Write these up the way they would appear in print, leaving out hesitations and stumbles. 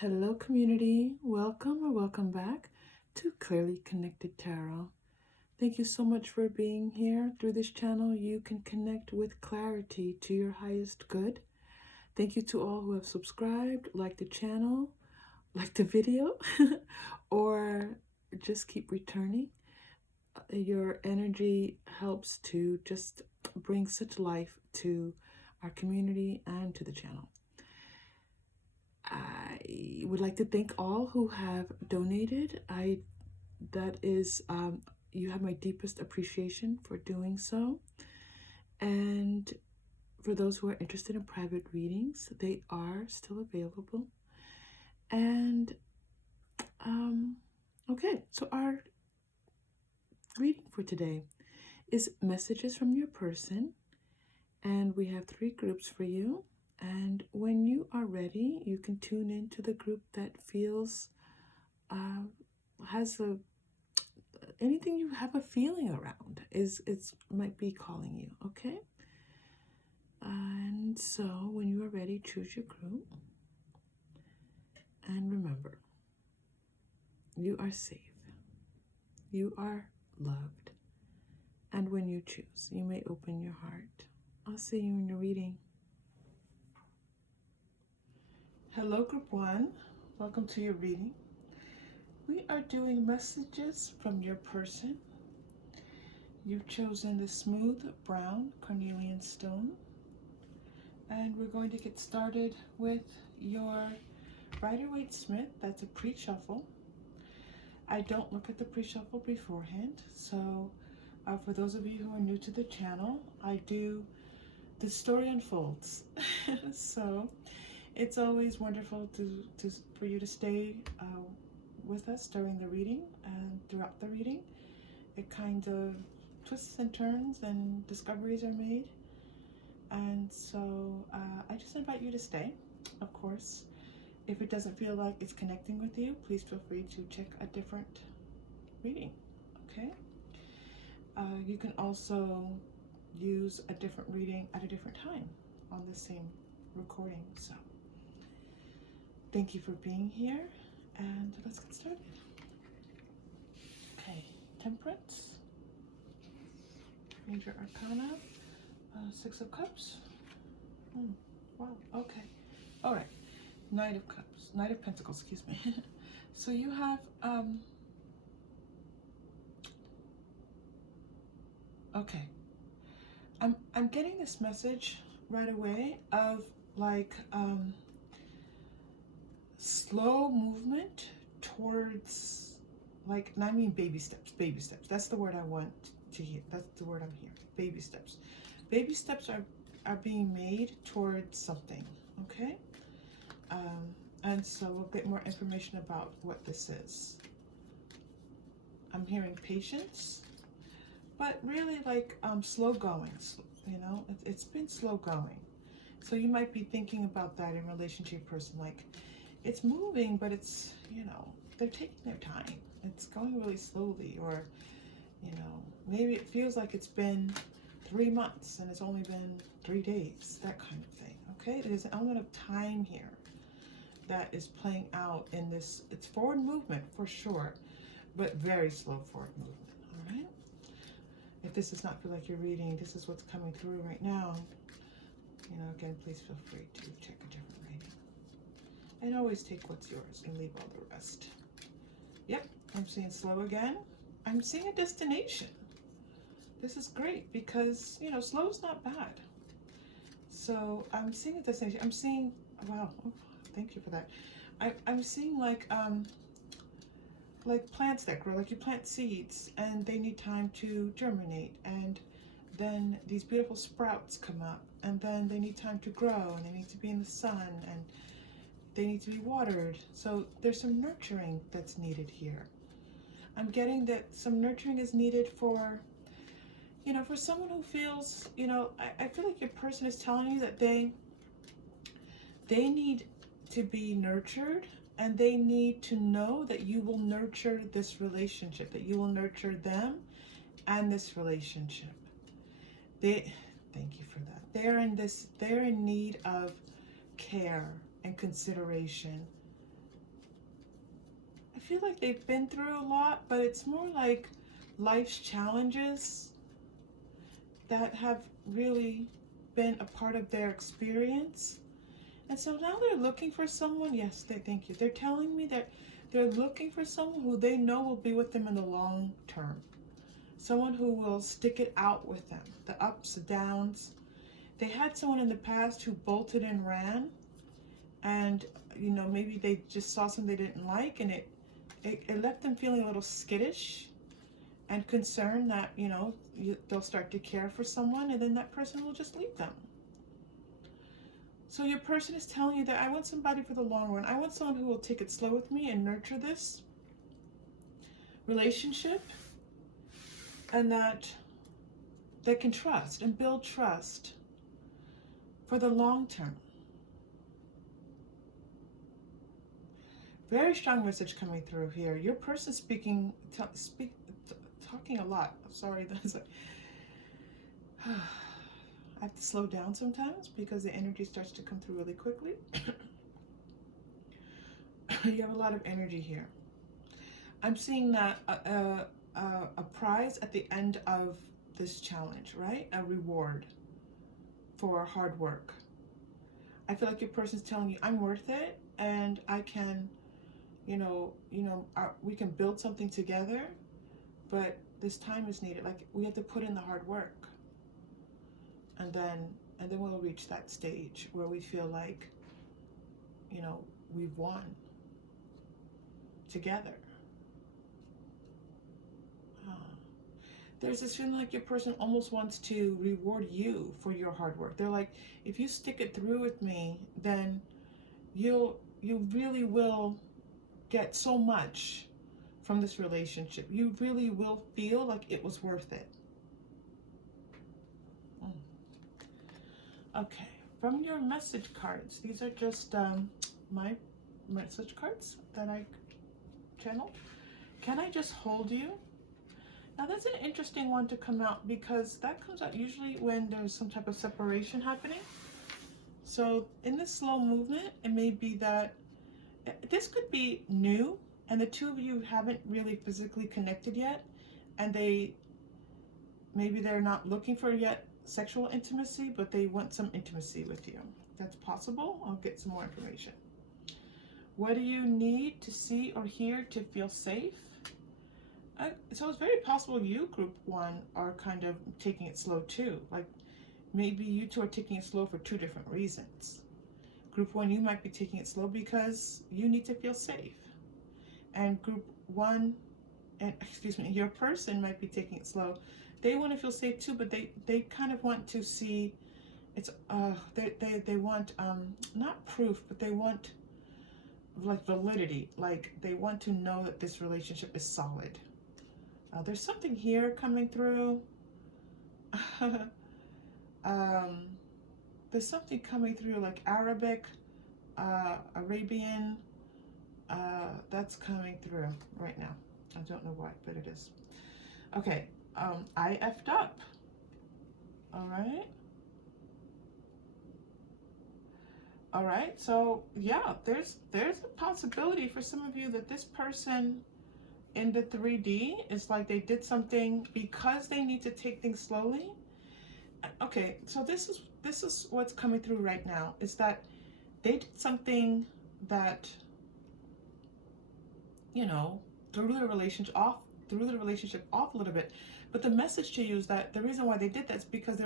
Hello, community. Welcome or welcome back to Clearly Connected Tarot. Thank you so much for being here. Through this channel, you can connect with clarity to your highest good. Thank you to all who have subscribed, liked the channel, liked the video, or just keep returning. Your energy helps to just bring such life to our community and to the channel. I would like to thank all who have donated. You have my deepest appreciation for doing so. And for those who are interested in private readings, they are still available. And okay, so our reading for today is messages from your person, and we have 3 groups for you. And when you are ready, you can tune into the group that feels has anything you have a feeling around might be calling you. Okay, and so when you are ready, choose your group, and remember, you are safe, you are loved, and when you choose, you may open your heart. I'll see you in your reading. Hello, group 1. Welcome to your reading. We are doing messages from your person. You've chosen the smooth brown Carnelian stone. And we're going to get started with your Rider-Waite-Smith. That's a pre-shuffle. I don't look at the pre-shuffle beforehand. So for those of you who are new to the channel, the story unfolds. So it's always wonderful for you to stay with us during the reading and throughout the reading. It kind of twists and turns and discoveries are made. And so I just invite you to stay. Of course, if it doesn't feel like it's connecting with you, please feel free to check a different reading, okay? You can also use a different reading at a different time on the same recording. So thank you for being here, and let's get started. Okay, Temperance, Major Arcana, 6 of Cups. Wow, okay. All right, Knight of Cups, Knight of Pentacles, excuse me. So you have, okay. I'm getting this message right away of like slow movement towards, like, and I mean baby steps, baby steps. That's the word I want to hear. That's the word I'm hearing. Baby steps. Baby steps are being made towards something, okay? And so we'll get more information about what this is. I'm hearing patience, but really like slow going, you know, it's been slow going. So you might be thinking about that in relation to your person, like it's moving, but it's, you know, they're taking their time. It's going really slowly, or, you know, maybe it feels like it's been 3 months and it's only been 3 days, that kind of thing, okay? There's an element of time here that is playing out in this. It's forward movement for sure, but very slow forward movement, all right? If this does not feel like you're reading, this is what's coming through right now, you know, again, please feel free to check a different reading. And always take what's yours and leave all the rest. Yep, I'm seeing slow again. I'm seeing a destination. This is great because, you know, slow is not bad. So I'm seeing a destination. I'm seeing, wow, oh, thank you for that. I'm seeing like plants that grow, like you plant seeds and they need time to germinate, and then these beautiful sprouts come up, and then they need time to grow, and they need to be in the sun, and they need to be watered. So there's some nurturing that's needed here. I'm getting that some nurturing is needed for, you know, for someone who feels, you know, I feel like your person is telling you that they need to be nurtured, and they need to know that you will nurture this relationship, that you will nurture them and this relationship. Thank you for that. They're in need of care and consideration I feel like they've been through a lot, but it's more like life's challenges that have really been a part of their experience. And so now they're looking for someone. Yes, thank you. They're telling me that they're looking for someone who they know will be with them in the long term. Someone who will stick it out with them, the ups, the downs. They had someone in the past who bolted and ran, and you know, maybe they just saw something they didn't like, and it left them feeling a little skittish and concerned that, you know, they'll start to care for someone and then that person will just leave them. So your person is telling you that I want somebody for the long run. I want someone who will take it slow with me and nurture this relationship, and that they can trust and build trust for the long term. Very strong message coming through here. Your person talking a lot. I'm sorry, that's like, I have to slow down sometimes because the energy starts to come through really quickly. You have a lot of energy here. I'm seeing that a prize at the end of this challenge, right? A reward for hard work. I feel like your person's telling you, I'm worth it, and I can, we can build something together, but this time is needed. Like, we have to put in the hard work, and then we'll reach that stage where we feel like, we've won together. There's this feeling like your person almost wants to reward you for your hard work. They're like, if you stick it through with me, then you really will get so much from this relationship. You really will feel like it was worth it. Okay, from your message cards, these are just my message cards that I channeled. Can I just hold you? Now that's an interesting one to come out, because that comes out usually when there's some type of separation happening. So in this slow movement, it may be that this could be new and the two of you haven't really physically connected yet, and maybe they're not looking for yet sexual intimacy, but they want some intimacy with you. That's possible. I'll get some more information. What do you need to see or hear to feel safe? So it's very possible you, group one, are kind of taking it slow too. Like, maybe you two are taking it slow for two different reasons. Group one, you might be taking it slow because you need to feel safe. And group one, your person might be taking it slow. They want to feel safe too, but they kind of want to see, they want, not proof, but they want like validity. Like, they want to know that this relationship is solid. There's something here coming through. There's something coming through like Arabic, Arabian, that's coming through right now. I don't know why, but it is. Okay, I effed up. All right, so yeah, there's a possibility for some of you that this person in the 3D is like they did something because they need to take things slowly. Okay, so this is what's coming through right now, is that they did something that, threw the relationship off a little bit. But the message to you is that the reason why they did that is because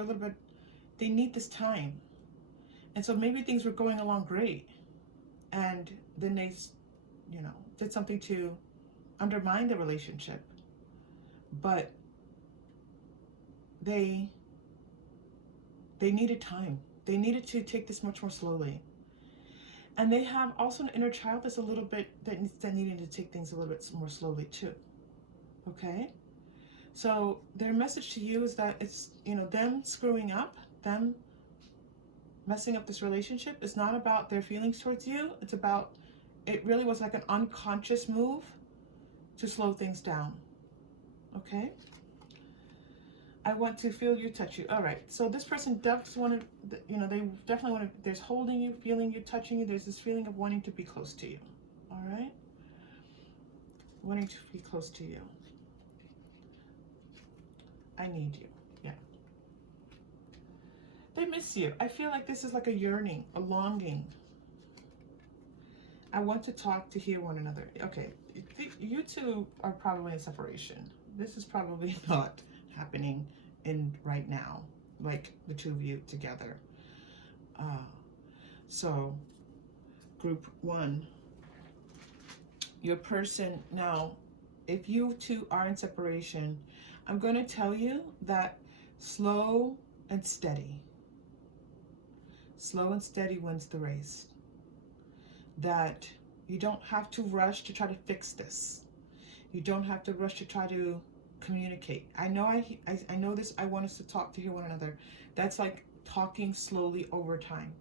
they need this time. And so maybe things were going along great, and then they, did something to undermine the relationship. But they needed time. They needed to take this much more slowly. And they have also an inner child that's a little bit, that needing to take things a little bit more slowly too. Okay? So their message to you is that it's, them screwing up, them messing up this relationship is not about their feelings towards you. It's about, it really was like an unconscious move to slow things down. Okay? I want to feel you, touch you. All right. So this person does want to, they definitely want to, there's holding you, feeling you, touching you. There's this feeling of wanting to be close to you. All right. wanting to be close to you. I need you. Yeah. They miss you. I feel like this is like a yearning, a longing. I want to talk to hear one another. Okay, you two are probably in separation. This is probably not happening in right now, like the two of you together. So, group one, your person now, if you two are in separation, I'm going to tell you that slow and steady wins the race. That you don't have to rush to try to fix this. You don't have to rush to try to communicate. I know I know this. I want us to talk to hear one another. That's like talking slowly over time.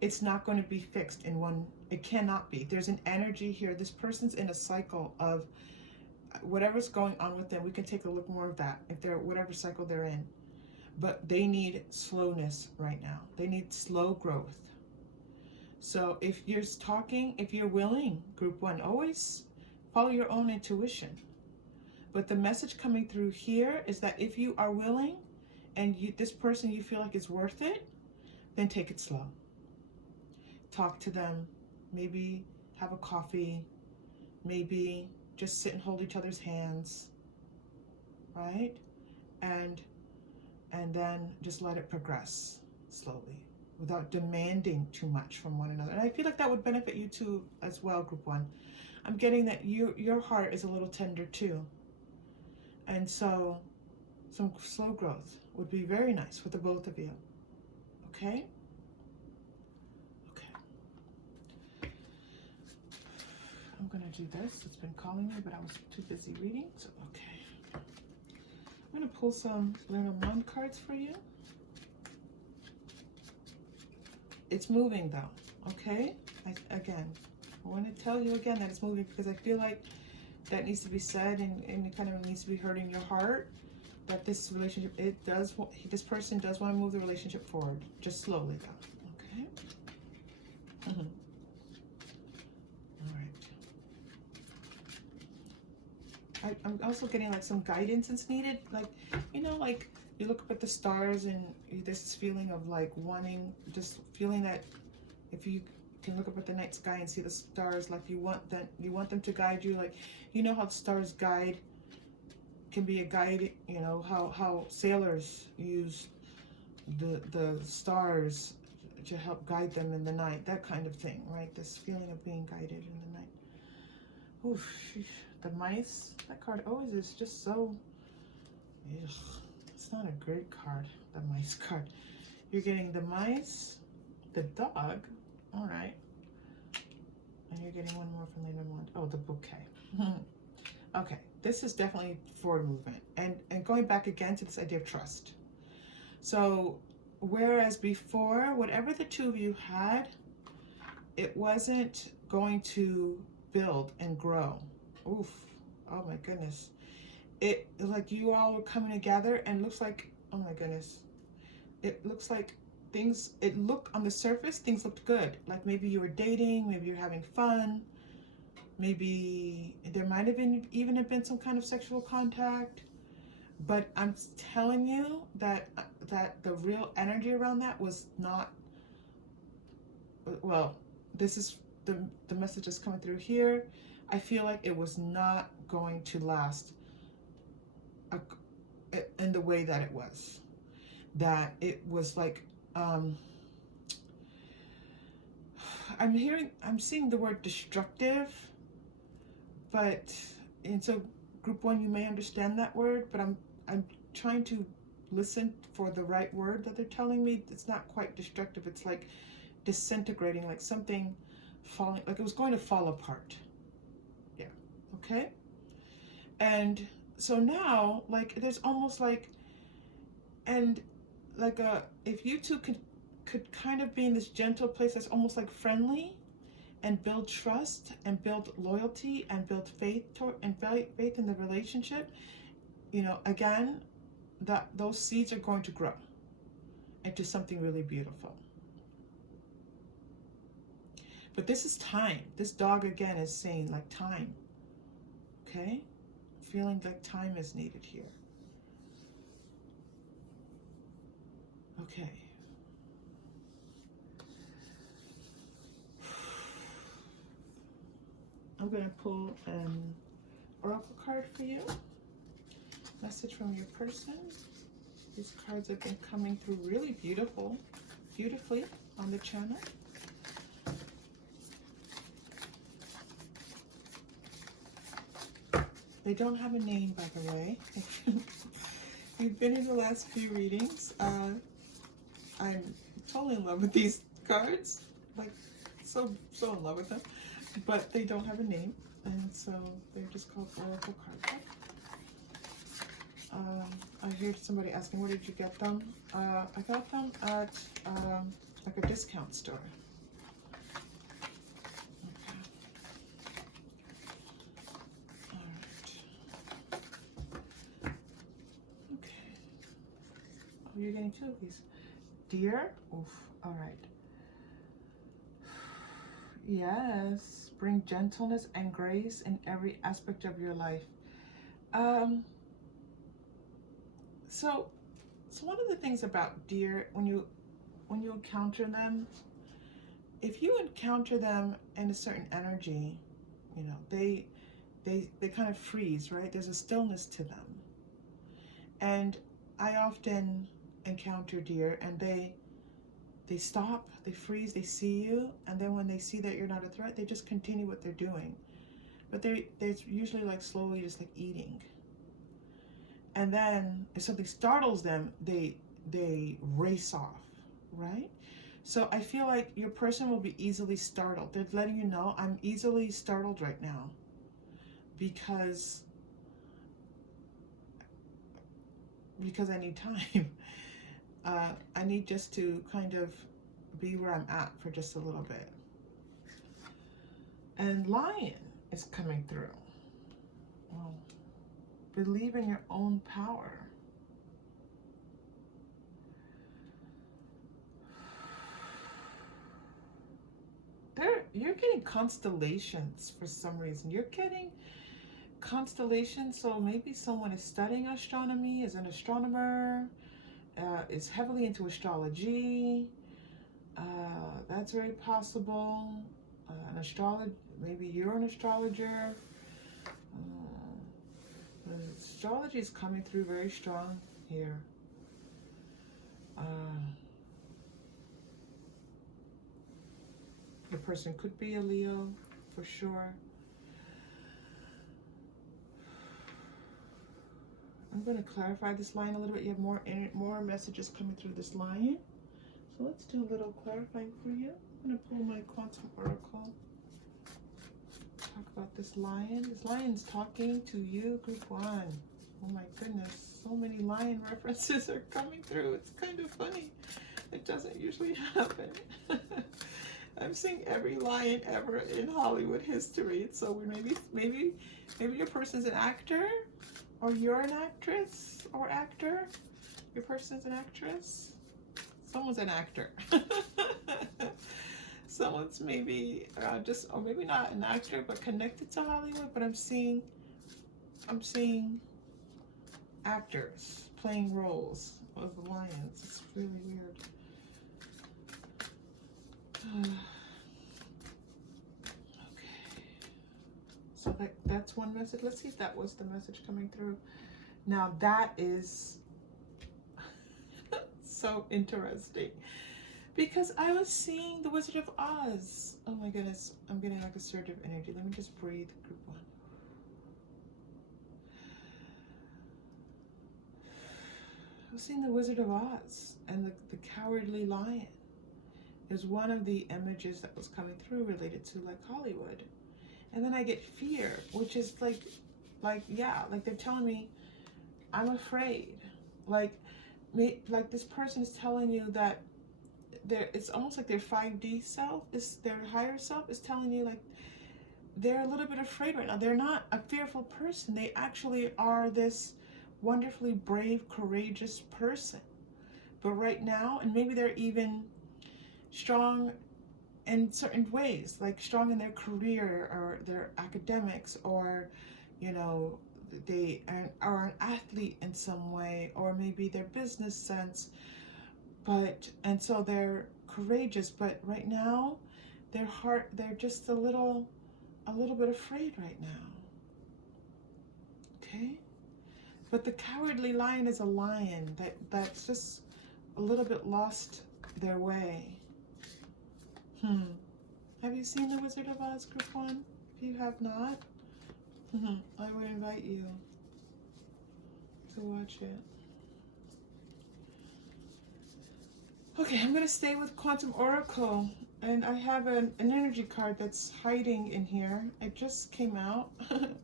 It's not going to be fixed in one. It cannot be. There's an energy here. This person's in a cycle of whatever's going on with them. We can take a look more of that if they're whatever cycle they're in. But they need slowness right now. They need slow growth. So if you're talking, if you're willing, group one, always follow your own intuition. But the message coming through here is that if you are willing and this person you feel like is worth it, then take it slow. Talk to them, maybe have a coffee, maybe just sit and hold each other's hands, right? And then just let it progress slowly without demanding too much from one another. And I feel like that would benefit you too as well, group one. I'm getting that your heart is a little tender too. And so some slow growth would be very nice for the both of you. Okay? Okay. I'm going to do this. It's been calling me, but I was too busy reading. So, okay. I'm going to pull some Lenormand cards for you. It's moving though, okay? Again, I want to tell you again that it's moving because I feel like that needs to be said and it kind of needs to be heard in your heart that this relationship, this person does want to move the relationship forward, just slowly though, okay? All right. I'm also getting like some guidance that's needed, like, you know, like you look up at the stars and there's this feeling of like wanting, just feeling that if you can look up at the night sky and see the stars, like you want them to guide you, like, you know how the stars guide, can be a guide, you know, how sailors use the stars to help guide them in the night, that kind of thing, right? This feeling of being guided in the night. Oof, the mice, that card always is just so, ugh, it's not a great card, the mice card. You're getting the mice, the dog, all right, and you're getting one more from Lenormand. Oh, the bouquet. Okay, this is definitely forward movement, and going back again to this idea of trust. So whereas before, whatever the two of you had, it wasn't going to build and grow. Oof, oh my goodness. It like you all were coming together and looks like, oh my goodness, it looks like things, it looked on the surface, things looked good. Like maybe you were dating, maybe you're having fun, maybe there might have even been some kind of sexual contact. But I'm telling you that the real energy around that was not, well, this is the message that's coming through here. I feel like it was not going to last in the way that it was. That it was like, I'm seeing the word destructive, but, and so group one, you may understand that word, but I'm trying to listen for the right word that they're telling me. It's not quite destructive. It's like disintegrating, like something falling, like it was going to fall apart. Yeah. Okay. And so now, like, there's almost like, and like if you two could kind of be in this gentle place that's almost like friendly, and build trust and build loyalty and build faith faith in the relationship, you know, again, those seeds are going to grow into something really beautiful. But this is time. This dog again is saying like time. Okay? Feeling like time is needed here. Okay. I'm going to pull an oracle card for you. Message from your person. These cards have been coming through really beautifully on the channel. They don't have a name, by the way. If you've been in the last few readings, I'm totally in love with these cards. Like, so in love with them. But they don't have a name, and so they're just called oracle cards. I hear somebody asking, where did you get them? I got them at like a discount store. Okay. All right. Okay. Oh, you're getting two of these. Dear? Oof. All right. Yes. Bring gentleness and grace in every aspect of your life. So one of the things about deer, when you encounter them, if you encounter them in a certain energy, you know, they kind of freeze, right? There's a stillness to them. And I often encounter deer, and they stop, they freeze, they see you, and then when they see that you're not a threat, they just continue what they're doing. But they're usually like slowly just like eating. And then if something startles them, they race off, right? So I feel like your person will be easily startled. They're letting you know, I'm easily startled right now because I need time. I need just to kind of be where I'm at for just a little bit. And Lion is coming through. Well, believe in your own power. You're getting constellations for some reason. You're getting constellations, so maybe someone is studying astronomy, is an astronomer, is heavily into astrology. That's very possible. An astrologer, maybe you're an astrologer. Astrology is coming through very strong here. The person could be a Leo, for sure. I'm going to clarify this line a little bit. You have more messages coming through this line. So let's do a little clarifying for you. I'm going to pull my quantum oracle. Talk about this lion. This lion's talking to you, group one. Oh my goodness, so many lion references are coming through. It's kind of funny. It doesn't usually happen. I'm seeing every lion ever in Hollywood history. So maybe your person's an actor, or you're an actress or actor. Your person's an actress. Someone's an actor. Someone's maybe or maybe not an actor, but connected to Hollywood. But I'm seeing actors playing roles of lions. It's really weird. Okay, so that's one message. Let's see if that was the message coming through. Now that is so interesting, because I was seeing the Wizard of Oz. Oh my goodness, I'm getting like a surge of energy. Let me just breathe, group one. I was seeing the Wizard of Oz, and the Cowardly Lion is one of the images that was coming through related to like Hollywood. And then I get fear, which is like they're telling me I'm afraid. Like this person is telling you that it's almost like their 5D self, their higher self is telling you like they're a little bit afraid right now. They're not a fearful person. They actually are this wonderfully brave, courageous person. But right now, and maybe they're even strong in certain ways, like strong in their career or their academics, or you know, they are an athlete in some way, or maybe their business sense, but, and so they're courageous, but right now their heart, they're just a little bit afraid right now. Okay? But the cowardly lion is a lion that's just a little bit lost their way. Have you seen The Wizard of Oz, Group 1? If you have not, I would invite you to watch it. Okay, I'm going to stay with Quantum Oracle. And I have an energy card that's hiding in here. It just came out.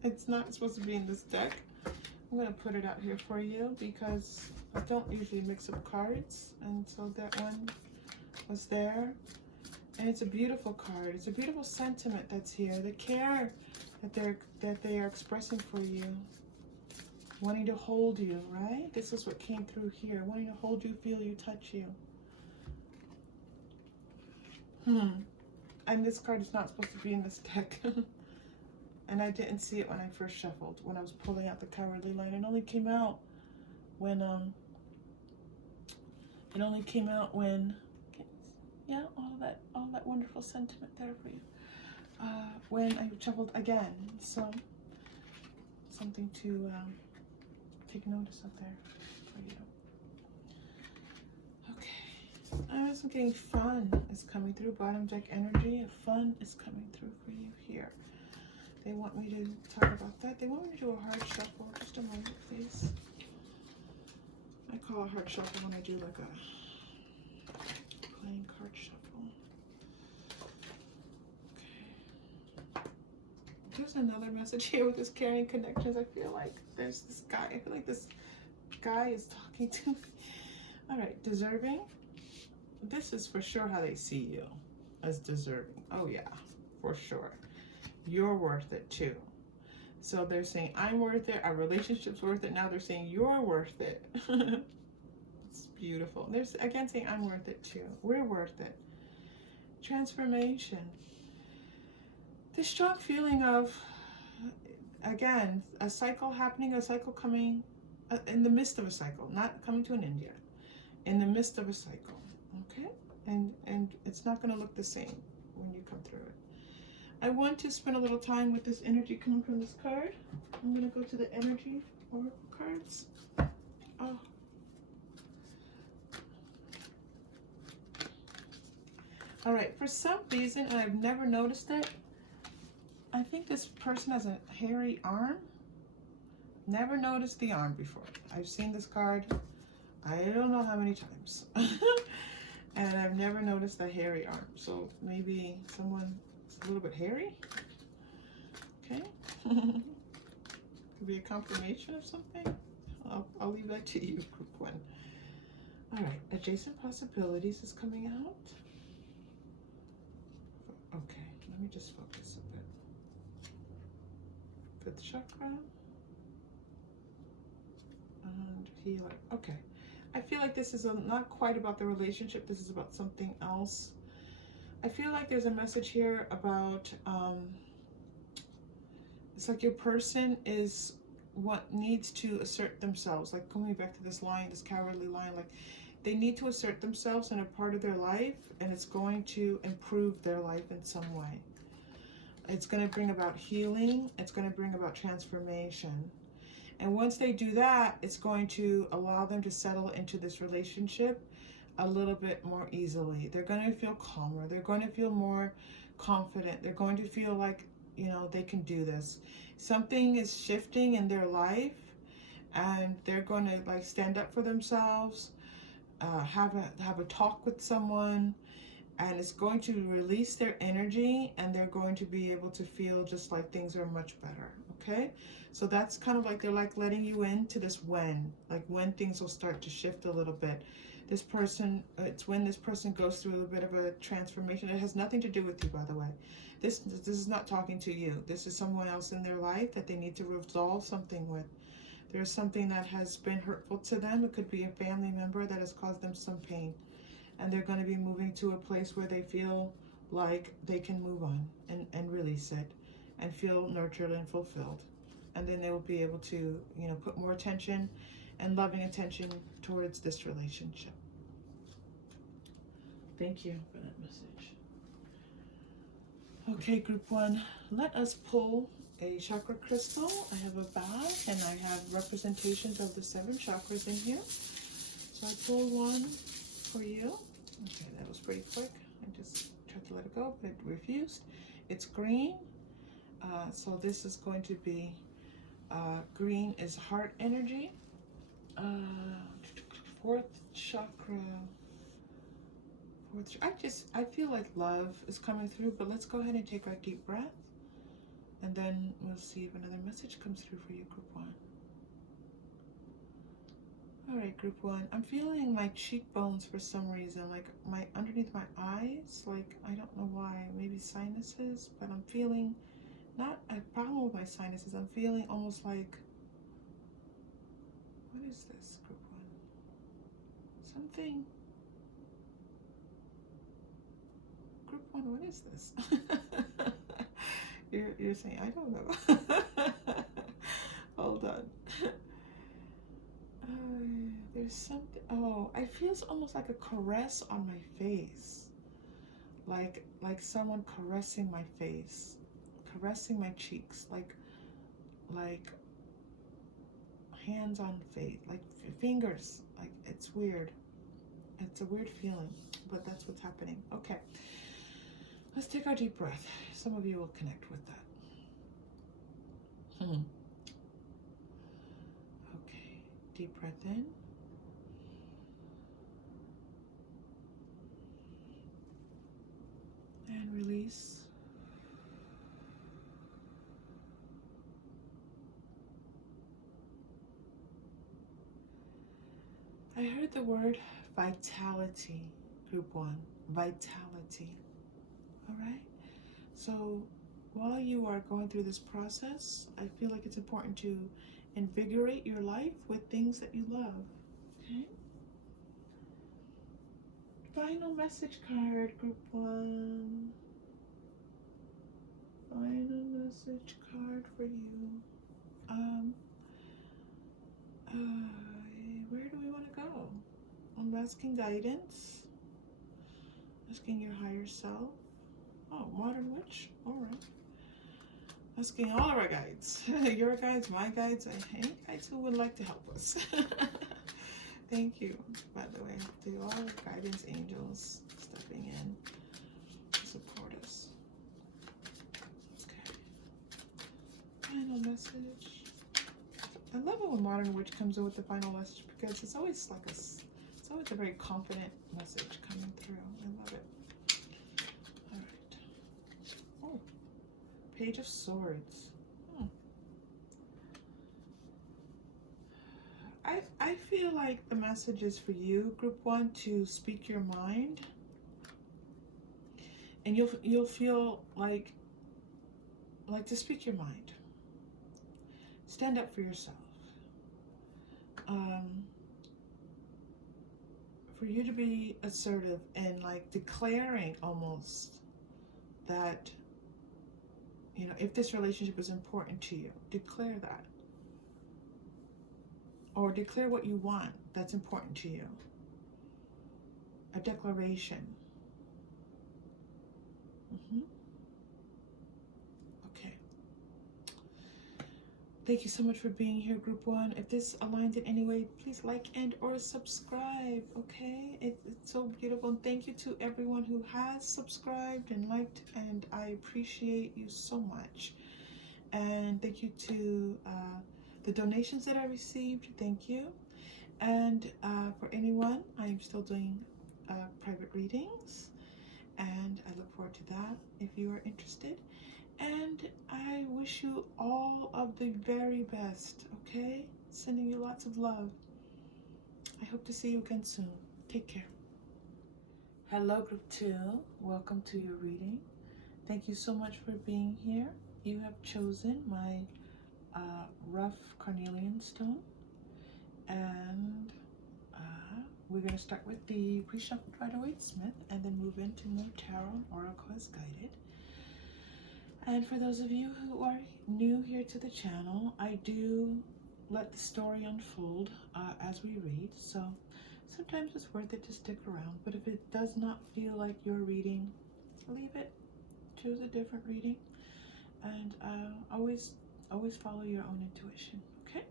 It's not supposed to be in this deck. I'm going to put it out here for you because I don't usually mix up cards. And so that one was there. And it's a beautiful card. It's a beautiful sentiment that's here. The care that they are expressing for you. Wanting to hold you, right? This is what came through here. Wanting to hold you, feel you, touch you. And this card is not supposed to be in this deck. And I didn't see it when I first shuffled, when I was pulling out the Cowardly Lion. It only came out when, yeah, all that wonderful sentiment there for you. When I shuffled again. So, something to take notice of there for you. Okay. I'm getting fun is coming through. Bottom deck energy. Fun is coming through for you here. They want me to talk about that. They want me to do a hard shuffle. Just a moment, please. I call a hard shuffle when I do like a playing card shuffle. Okay. There's another message here with this carrying connections. I feel like there's this guy. I feel like this guy is talking to me. All right, deserving. This is for sure how they see you, as deserving. Oh yeah, for sure. You're worth it too. So they're saying, I'm worth it, our relationship's worth it. Now they're saying, you're worth it. It's beautiful. They're again saying, I'm worth it too. We're worth it. Transformation. This strong feeling of, again, a cycle happening, a cycle coming, in the midst of a cycle, not coming to an end yet. In the midst of a cycle, okay? And it's not gonna look the same when you come through it. I want to spend a little time with this energy coming from this card. I'm going to go to the energy oracle cards. Oh. All right, for some reason, and I've never noticed it, I think this person has a hairy arm. Never noticed the arm before. I've seen this card, I don't know how many times. And I've never noticed a hairy arm. So maybe someone a little bit hairy. Okay. Could be a confirmation of something. I'll leave that to you, Group 1. All right, adjacent possibilities is coming out. Okay, let me just focus a bit. 5th chakra. And healer. Okay. I feel like this is not quite about the relationship. This is about something else. I feel like there's a message here about, it's like your person is what needs to assert themselves. Like going back to this lion, this cowardly lion, like they need to assert themselves in a part of their life, and it's going to improve their life in some way. It's going to bring about healing. It's going to bring about transformation. And once they do that, it's going to allow them to settle into this relationship a little bit more easily. They're going to feel calmer. They're going to feel more confident. They're going to feel like, you know, they can do this. Something is shifting in their life, and they're going to like stand up for themselves, have a talk with someone, and it's going to release their energy, and they're going to be able to feel just like things are much better. Okay, so that's kind of like they're like letting you into this when things will start to shift a little bit. This person, it's when this person goes through a bit of a transformation. It has nothing to do with you, by the way. This is not talking to you. This is someone else in their life that they need to resolve something with. There's something that has been hurtful to them. It could be a family member that has caused them some pain. And they're going to be moving to a place where they feel like they can move on and release it and feel nurtured and fulfilled. and then they will be able to, you know, put more attention and loving attention towards this relationship. Thank you for that message. Okay, group 1, let us pull a chakra crystal. I have a bag and I have representations of the 7 chakras in here. So I pull one for you. Okay, that was pretty quick. I just tried to let it go, but it refused. It's green. So this is going to be, green is heart energy. 4th chakra. I feel like love is coming through, but let's go ahead and take our deep breath. And then we'll see if another message comes through for you, group 1. All right, group 1. I'm feeling my cheekbones for some reason, like underneath my eyes. Like, I don't know why, maybe sinuses, but I'm feeling not a problem with my sinuses. I'm feeling almost like, what is this, group 1? Something. Group 1, what is this? You're saying, I don't know. Hold on. There's something. Oh, I feel it's almost like a caress on my face, like someone caressing my face, caressing my cheeks, like hands on face, like fingers. Like, it's weird. It's a weird feeling, but that's what's happening. Okay, let's take our deep breath. Some of you will connect with that. Okay, deep breath in. And release. I heard the word vitality, group 1. Vitality. All right? So while you are going through this process, I feel like it's important to invigorate your life with things that you love. Okay? Final message card, group 1. Final message card for you. Where do we want to go? I'm asking guidance. Asking your higher self. Oh, modern witch. All right. Asking all of our guides. Your guides, my guides, any guides who would like to help us. Thank you, by the way, to all the guidance angels stepping in to support us. Okay. Final message. I love it when Modern Witch comes in with the final message, because it's always like it's always a very confident message coming through. I love it. All right. Oh, Page of Swords. I feel like the message is for you, group 1, to speak your mind, and you'll feel like to speak your mind. Stand up for yourself. For you to be assertive and like declaring almost that, you know, if this relationship is important to you, declare that. Or declare what you want that's important to you. A declaration. Okay. Thank you so much for being here, group 1. If this aligns in any way, please like and or subscribe, okay? It's so beautiful. And thank you to everyone who has subscribed and liked, and I appreciate you so much. And thank you to the donations that I received. Thank you. And for anyone, I'm still doing private readings, and I look forward to that if you are interested. And I wish you all of the very best, okay? Sending you lots of love. I hope to see you again soon. Take care. Hello, group 2. Welcome to your reading. Thank you so much for being here. You have chosen my rough carnelian stone, and we're going to start with the pre-shuffled Rider-Waite Smith and then move into more tarot and oracle as guided. And for those of you who are new here to the channel, I do let the story unfold as we read. So sometimes it's worth it to stick around. But if it does not feel like your reading, leave it. Choose a different reading. And always follow your own intuition. Okay?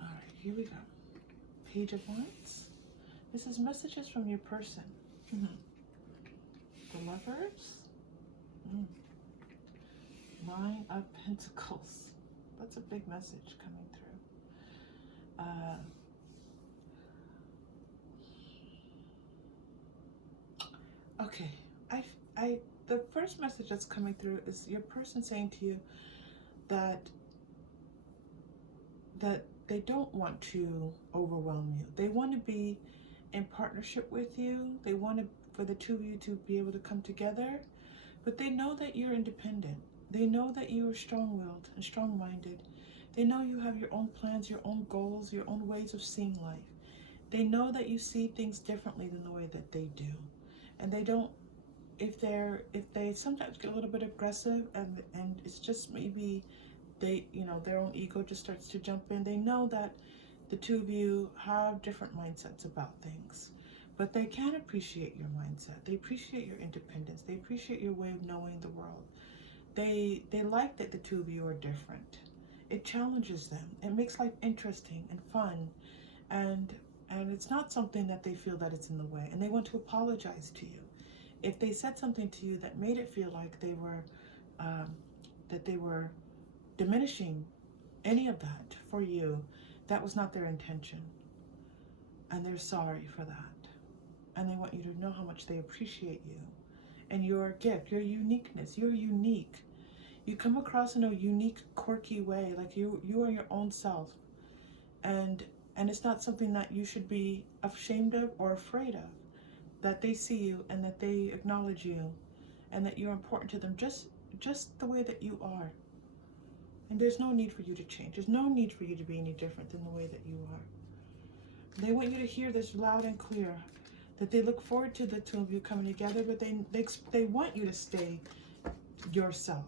All right, here we go. Page of Wands. This is messages from your person. The Lovers. Nine of Pentacles. That's a big message coming through. Okay, the first message that's coming through is your person saying to you that they don't want to overwhelm you. They want to be in partnership with you. They want for the two of you to be able to come together, but they know that you're independent. They know that you are strong-willed and strong-minded. They know you have your own plans, your own goals, your own ways of seeing life. They know that you see things differently than the way that they do. And they don't, if they sometimes get a little bit aggressive and it's just maybe they, their own ego just starts to jump in. They know that the two of you have different mindsets about things, but they can appreciate your mindset. They appreciate your independence. They appreciate your way of knowing the world. They like that the two of you are different. It challenges them. It makes life interesting and fun, and it's not something that they feel that it's in the way. And they want to apologize to you if they said something to you that made it feel like they were diminishing any of that for you. That was not their intention, and they're sorry for that. And they want you to know how much they appreciate you and your gift, your uniqueness. You're unique. You come across in a unique, quirky way, like you are your own self. And it's not something that you should be ashamed of or afraid of. That they see you and that they acknowledge you and that you're important to them just the way that you are. And there's no need for you to change. There's no need for you to be any different than the way that you are. They want you to hear this loud and clear, that they look forward to the two of you coming together, but they want you to stay yourself.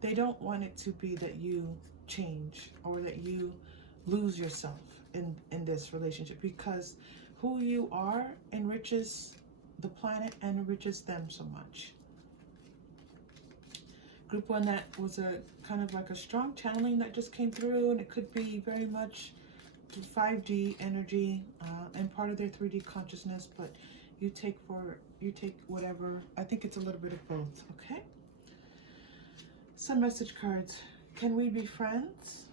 They don't want it to be that you change or that you lose yourself in this relationship, because who you are enriches the planet and enriches them so much. Group one, that was a kind of like a strong channeling that just came through, and it could be very much 5D energy and part of their 3D consciousness, but you take whatever. I think it's a little bit of both. Okay, some message cards. Can we be friends?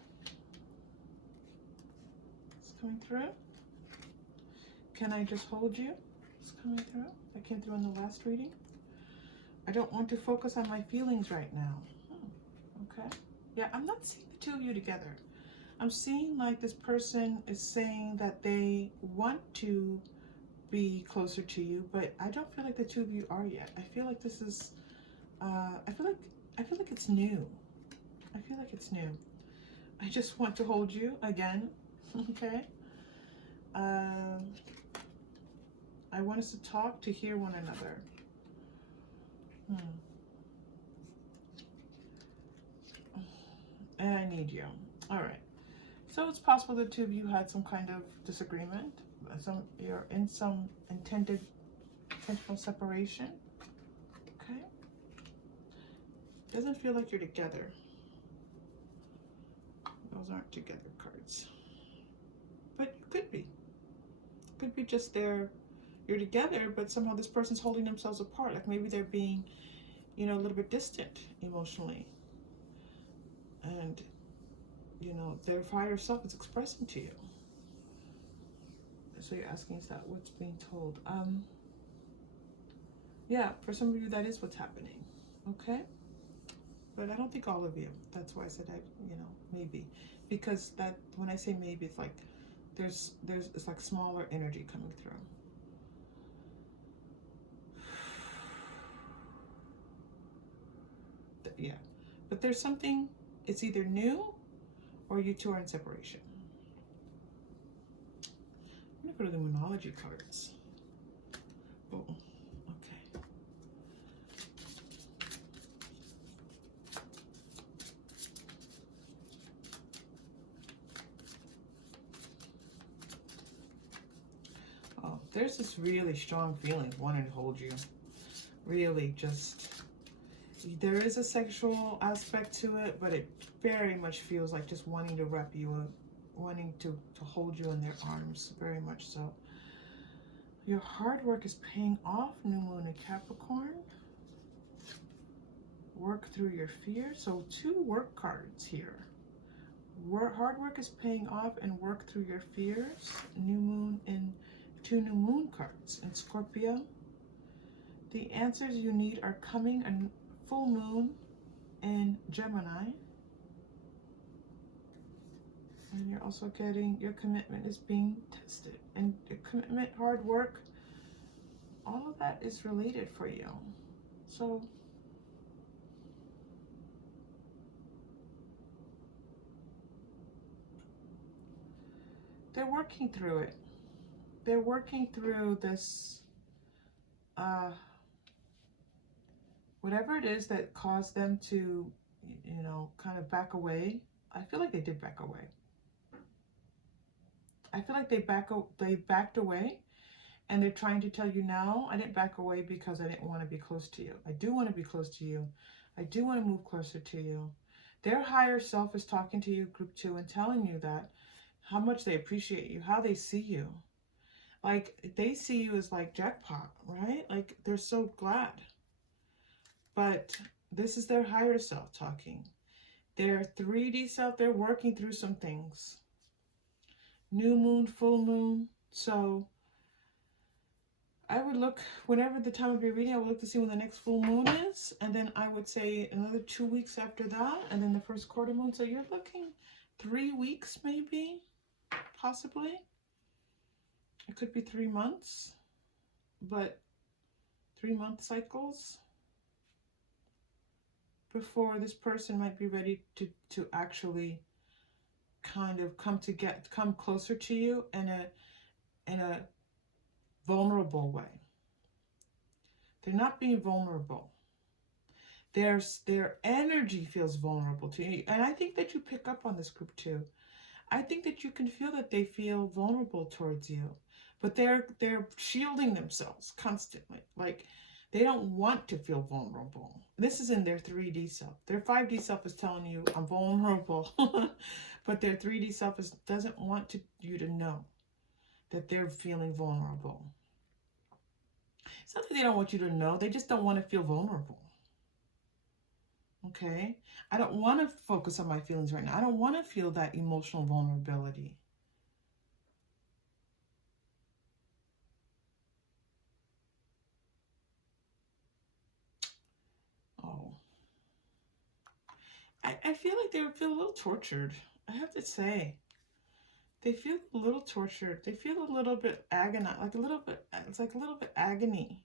It's coming through. Can I just hold you? It's coming through. That came through in the last reading. I don't want to focus on my feelings right now. Okay. Yeah, I'm not seeing the two of you together. I'm seeing like this person is saying that they want to be closer to you, but I don't feel like the two of you are yet. I feel like this is, I feel like it's new. I feel like it's new. I just want to hold you again. Okay. I want us to talk, to hear one another. And I need you. All right. So it's possible the two of you had some kind of disagreement. You're in some intentional separation. Okay. Doesn't feel like you're together. Those aren't together cards. But you could be. Could be just you're together, but somehow this person's holding themselves apart. Like maybe they're being, a little bit distant emotionally. And, their higher self is expressing to you. So you're asking, is that what's being told? Yeah, for some of you, that is what's happening. Okay? But I don't think all of you. That's why I said maybe. Because that, when I say maybe, it's like, it's like smaller energy coming through. Yeah. But there's something, it's either new or you two are in separation. I'm going to go to the Moonology cards. Oh, okay. There's this really strong feeling wanting to hold you. Really just, there is a sexual aspect to it, but it very much feels like just wanting to wrap you up, wanting to hold you in their arms, very much so. Your hard work is paying off, new moon in Capricorn. Work through your fear. So 2 work cards here. Hard work is paying off and work through your fears. New moon and 2 new moon cards in Scorpio. The answers you need are coming, and full moon in Gemini. And you're also getting your commitment is being tested. And your commitment, hard work, all of that is related for you. So they're working through it. They're working through this, whatever it is that caused them to, you know, kind of back away. I feel like they did back away. I feel like they backed away, and they're trying to tell you, no, I didn't back away because I didn't want to be close to you. I do want to be close to you. I do want to move closer to you. Their higher self is talking to you, group 2, and telling you that how much they appreciate you, how they see you. Like, they see you as like jackpot, right? Like, they're so glad. But this is their higher self talking. Their 3D self, they're working through some things. New moon, full moon. So I would look, whenever the time of your reading, I would look to see when the next full moon is. And then I would say another 2 weeks after that. And then the first quarter moon. So you're looking 3 weeks maybe, possibly. It could be 3 months, but 3-month cycles before this person might be ready to actually kind of come closer to you in a vulnerable way. They're not being vulnerable. Their energy feels vulnerable to you. And I think that you pick up on this, group 2. I think that you can feel that they feel vulnerable towards you, but they're shielding themselves constantly. Like, they don't want to feel vulnerable. This is in their 3D self. Their 5D self is telling you, I'm vulnerable. But their 3D self doesn't want you to know that they're feeling vulnerable. It's not that they don't want you to know. They just don't want to feel vulnerable. Okay? I don't want to focus on my feelings right now. I don't want to feel that emotional vulnerability. Oh. I feel like they feel a little tortured. I have to say. They feel a little tortured. They feel a little bit agonized. Like a little bit, it's like a little bit agony.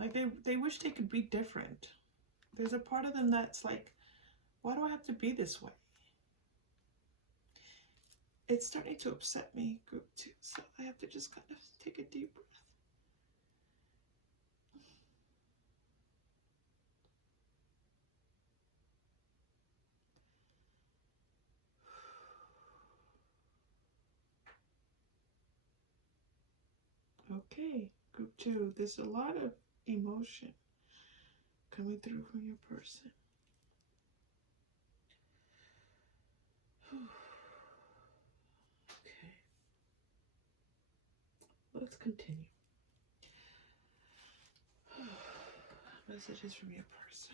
Like they wish they could be different. There's a part of them that's like, why do I have to be this way? It's starting to upset me, group 2. So I have to just kind of take a deep breath. Okay, group 2, there's a lot of emotion coming through from your person. Okay, let's continue. Messages from your person.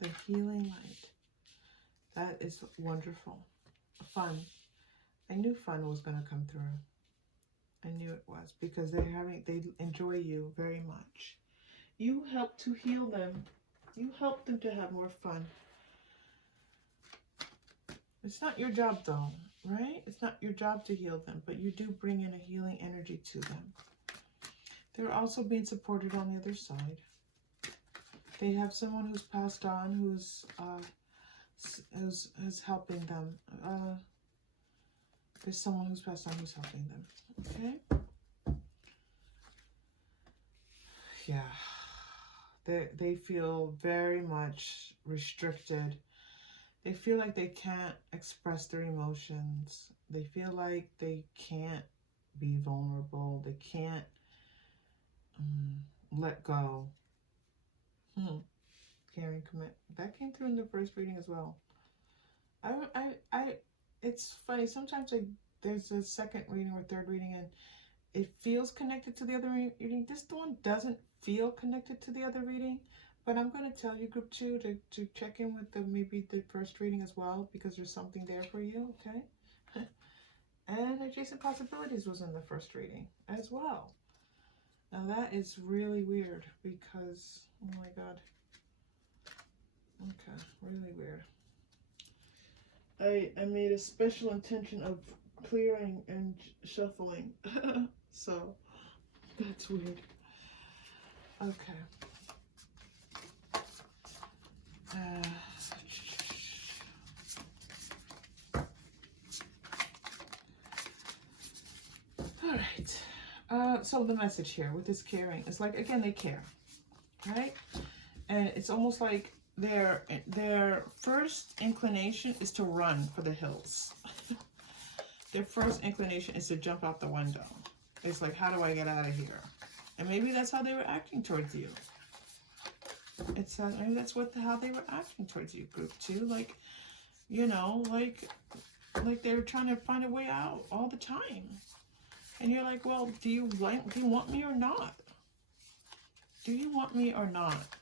The healing light. That is wonderful. Fun. I knew fun was going to come through. I knew it was, because they enjoy you very much. You help to heal them. You help them to have more fun. It's not your job though, right? It's not your job to heal them, but you do bring in a healing energy to them. They're also being supported on the other side. They have someone who's passed on, who's helping them. There's someone who's passed on who's helping them. Okay. yeah, they feel very much restricted. They feel like they can't express their emotions. They feel like they can't be vulnerable. They can't let go. Caring, commit. That came through in the first reading as well. It's funny. Sometimes there's a second reading or third reading, and it feels connected to the other reading. This one doesn't feel connected to the other reading, but I'm going to tell you, group 2, to check in with maybe the first reading as well, because there's something there for you, okay? And adjacent possibilities was in the first reading as well. Now that is really weird because, oh my God. Okay, really weird. I made a special intention of clearing and shuffling. So that's weird. Okay. All right. So the message here with this caring is like, again, they care, right? And it's almost like their first inclination is to run for the hills. Their first inclination is to jump out the window. It's like, how do I get out of here? And maybe that's how they were acting towards you. It's maybe that's how they were acting towards you, group 2. Like, you know, like they were trying to find a way out all the time. And you're like, well, do you want me or not? Do you want me or not?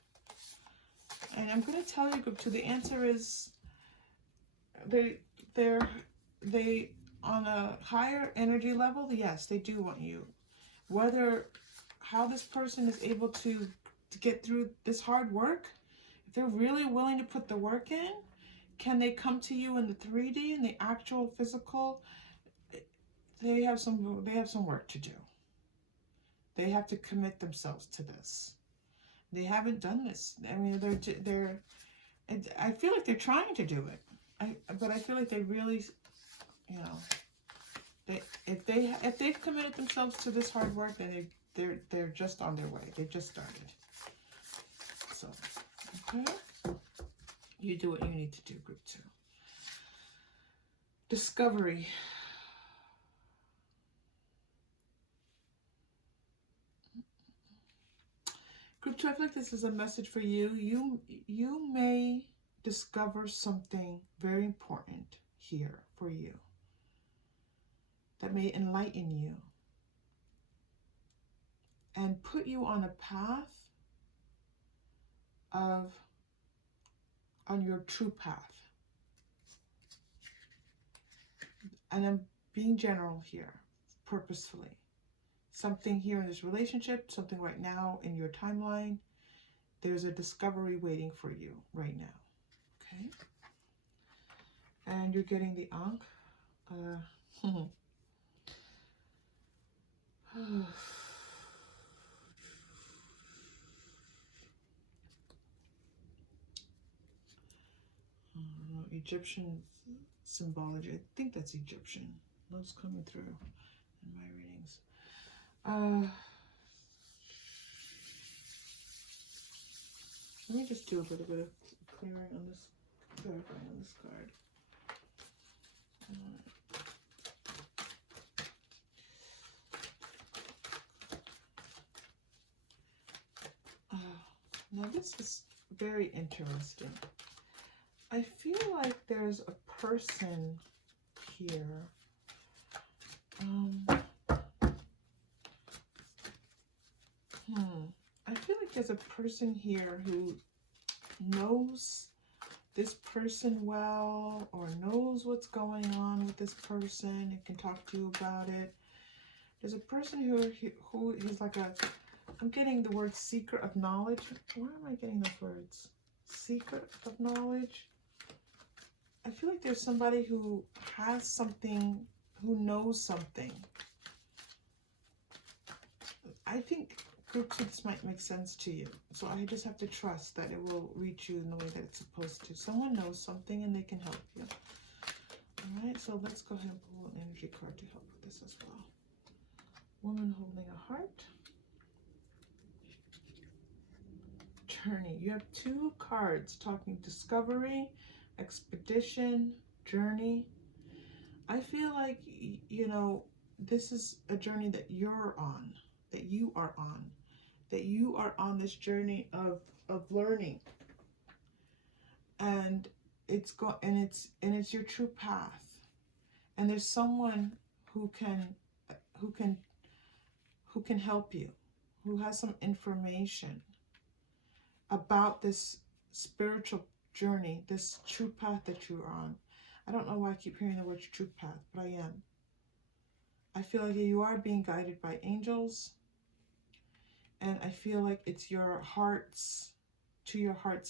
And I'm going to tell you, group 2, the answer is they on a higher energy level, yes, they do want you. How this person is able to get through this hard work, if they're really willing to put the work in, can they come to you in the 3D, in the actual physical? They have some work to do. They have to commit themselves to this. They haven't done this. I mean, I feel like they're trying to do it. But I feel like they really, you know, if they've committed themselves to this hard work, then they're just on their way. They just started. So, okay, you do what you need to do, group 2. Discovery. Group 2, I feel like this is a message for you. You may discover something very important here for you that may enlighten you and put you on a path on your true path. And I'm being general here, purposefully. Something here in this relationship, something right now in your timeline, there's a discovery waiting for you right now, okay? And you're getting the Ankh. Egyptian symbology. I think that's Egyptian. That's coming through in my readings. Let me just do a little bit of clearing on this, clarifying on this card. Now this is very interesting. I feel like there's a person here. I feel like there's a person here who knows this person well, or knows what's going on with this person and can talk to you about it. There's a person who is like I'm getting the word seeker of knowledge. Where am I getting those words? Seeker of knowledge. I feel like there's somebody who has something, who knows something. I think group 6 might make sense to you. So I just have to trust that it will reach you in the way that it's supposed to. Someone knows something and they can help you. All right, so let's go ahead and pull an energy card to help with this as well. Woman holding a heart. journey. You have two cards talking discovery, expedition, journey. I feel like, you know, this is a journey that you're on, that you are on, that you are on this journey of learning. And it's your true path. And there's someone who can help you, who has some information about this spiritual journey, this true path that you're on. I don't know why I keep hearing the word true path, but I am. I feel like you are being guided by angels, and I feel like it's to your heart's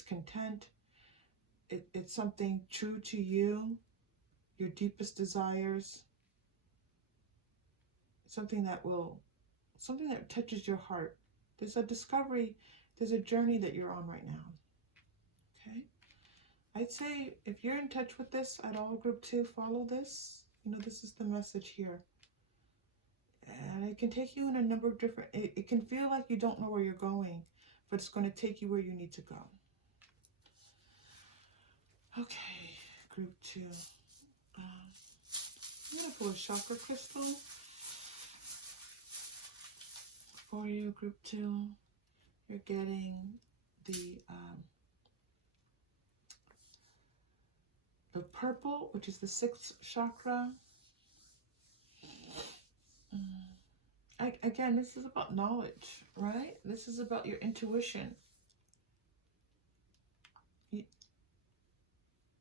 content. It's something true to you, your deepest desires, something that touches your heart. There's a discovery, there's a journey that you're on right now. Okay? I'd say if you're in touch with this at all, group 2, follow this. You know, this is the message here. And it can take you in a number of different, it can feel like you don't know where you're going, but it's going to take you where you need to go. Okay, group 2. I'm going to pull a chakra crystal for you, group 2. You're getting the purple, which is the 6th chakra. Again, this is about knowledge, right? This is about your intuition.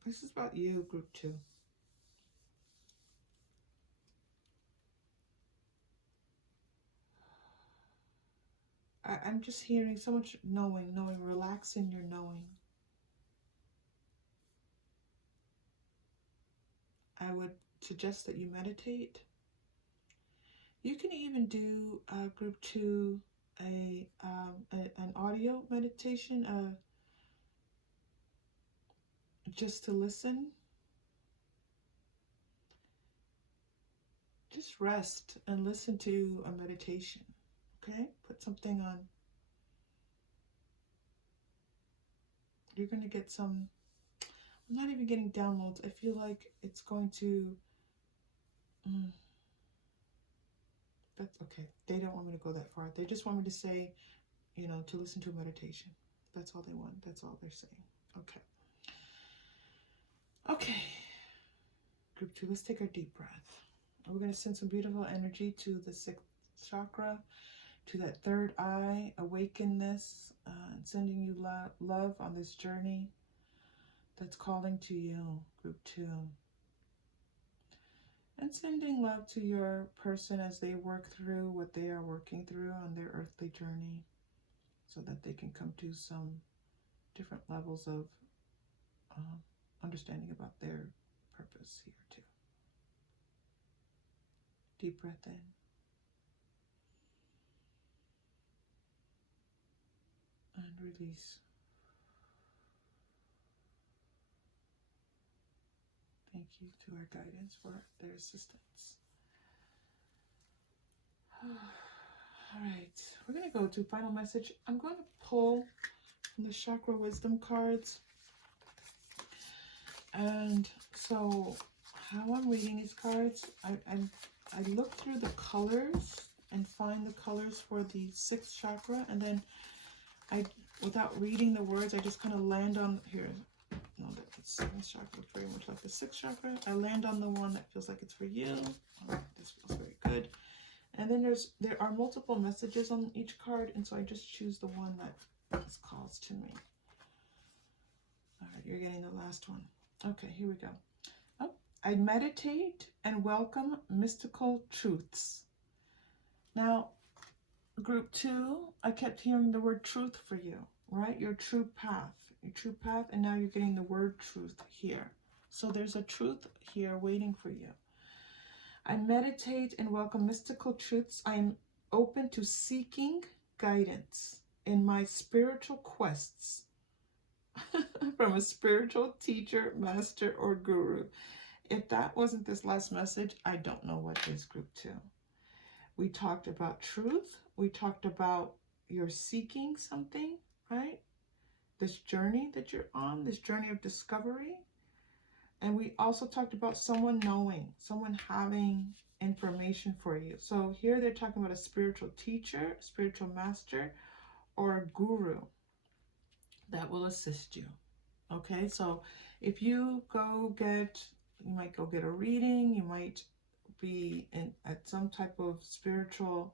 This is about you, group 2. I'm just hearing so much knowing, relax in your knowing. I would suggest that you meditate. You can even do, group 2, an audio meditation, just to listen. Just rest and listen to a meditation, okay? Put something on. You're going to get some, I'm not even getting downloads. I feel like it's going to, that's okay. They don't want me to go that far. They just want me to say, you know, to listen to a meditation. That's all they want. That's all they're saying. Okay. Okay. Group 2, let's take our deep breath. We're going to send some beautiful energy to the 6th chakra, to that third eye, awaken this, and sending you love on this journey that's calling to you, group 2. And sending love to your person as they work through what they are working through on their earthly journey, so that they can come to some different levels of understanding about their purpose here too. Deep breath in. And release. Thank you to our guidance for their assistance. All right, we're going to go to final message. I'm going to pull from the chakra wisdom cards. And so how I'm reading these cards, I look through the colors and find the colors for the 6th chakra, and then without reading the words, I just kind of land on, here, no, the 7th chakra looks very much like the 6th chakra. I land on the one that feels like it's for you. All right, this feels very good. And then there are multiple messages on each card, and so I just choose the one that calls to me. All right, you're getting the last one. Okay, here we go. Oh, I meditate and welcome mystical truths. Now, group 2, I kept hearing the word truth for you, right? Your true path, and now you're getting the word truth here. So there's a truth here waiting for you. I meditate and welcome mystical truths. I am open to seeking guidance in my spiritual quests from a spiritual teacher, master, or guru. If that wasn't this last message, I don't know what is, group 2. We talked about truth. We talked about you're seeking something, right? this journey that you're on, this journey of discovery. And we also talked about someone knowing, someone having information for you. So here they're talking about a spiritual teacher, spiritual master, or a guru that will assist you. Okay, so if you might go get a reading, you might be at some type of spiritual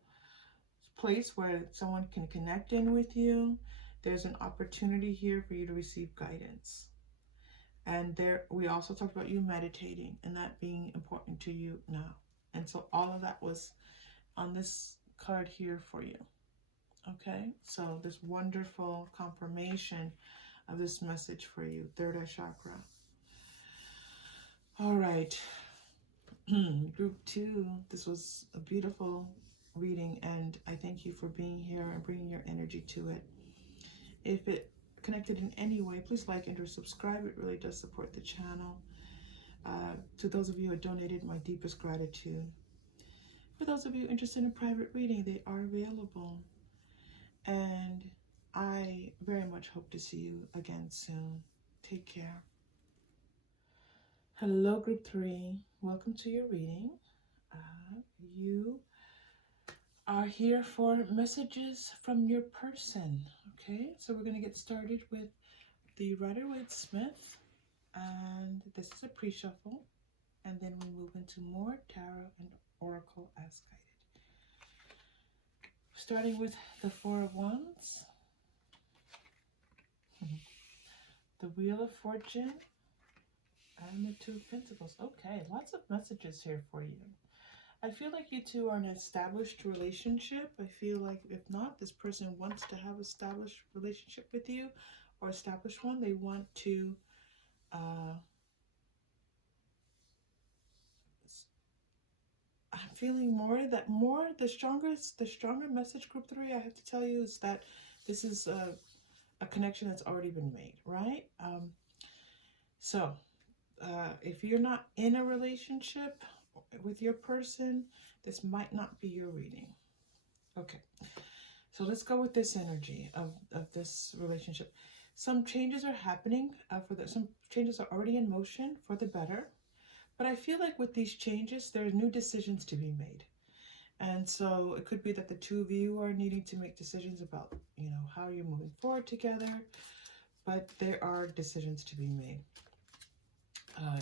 place where someone can connect in with you. There's an opportunity here for you to receive guidance. And we also talked about you meditating and that being important to you now. And so all of that was on this card here for you. Okay, so this wonderful confirmation of this message for you, third eye chakra. All right, group 2, this was a beautiful reading, and I thank you for being here and bringing your energy to it. If it connected in any way, please like and or subscribe. It really does support the channel. To those of you who donated, my deepest gratitude. For those of you interested in private reading, they are available. And I very much hope to see you again soon. Take care. Hello, group 3. Welcome to your reading. You are here for messages from your person. Okay, so we're going to get started with the Rider-Waite-Smith. And this is a pre-shuffle. And then we move into more tarot and oracle as guided. Starting with the Four of Wands, the Wheel of Fortune, and the Two of Pentacles. Okay, lots of messages here for you. I feel like you two are in an established relationship. I feel like if not, this person wants to have established relationship with you or establish one. They want to I'm feeling the stronger message, group 3, I have to tell you, is that this is a connection that's already been made, right? So if you're not in a relationship with your person, this might not be your reading. Okay, so let's go with this energy of this relationship. Some changes are happening some changes are already in motion for the better. But I feel like with these changes, there are new decisions to be made. And so it could be that the two of you are needing to make decisions about, how you're moving forward together. But there are decisions to be made.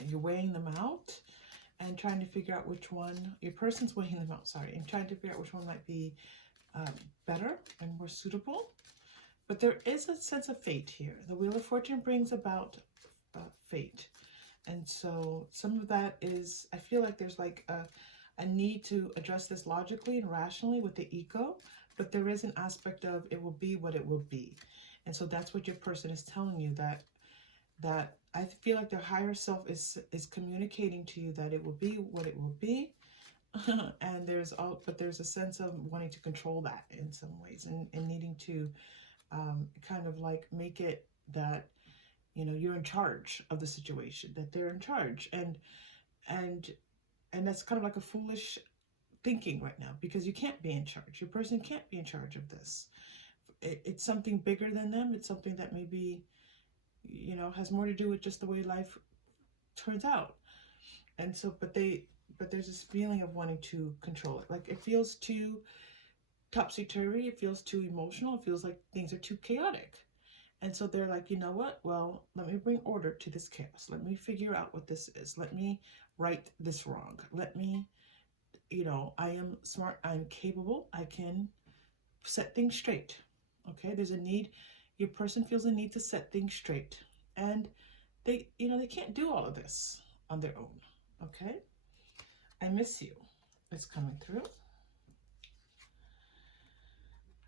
You're weighing them out and trying to figure out which one, your person's weighing them out, sorry, and trying to figure out which one might be better and more suitable. But there is a sense of fate here. The Wheel of Fortune brings about fate. And so some of that is, I feel like there's like a need to address this logically and rationally with the ego, but there is an aspect of it will be what it will be. And so that's what your person is telling you, that I feel like their higher self is communicating to you that it will be what it will be. And there's a sense of wanting to control that in some ways and needing to kind of like make it that you're in charge of the situation, that they're in charge. And that's kind of like a foolish thinking right now, because you can't be in charge. Your person can't be in charge of this. It's something bigger than them. It's something that maybe, has more to do with just the way life turns out. And so, but there's this feeling of wanting to control it. Like it feels too topsy-turvy. It feels too emotional. It feels like things are too chaotic. And so they're like, you know what? Well, let me bring order to this chaos. Let me figure out what this is. Let me right this wrong. Let me, I am smart. I'm capable. I can set things straight. Okay. There's a need. Your person feels a need to set things straight. And they can't do all of this on their own. Okay. I miss you. It's coming through.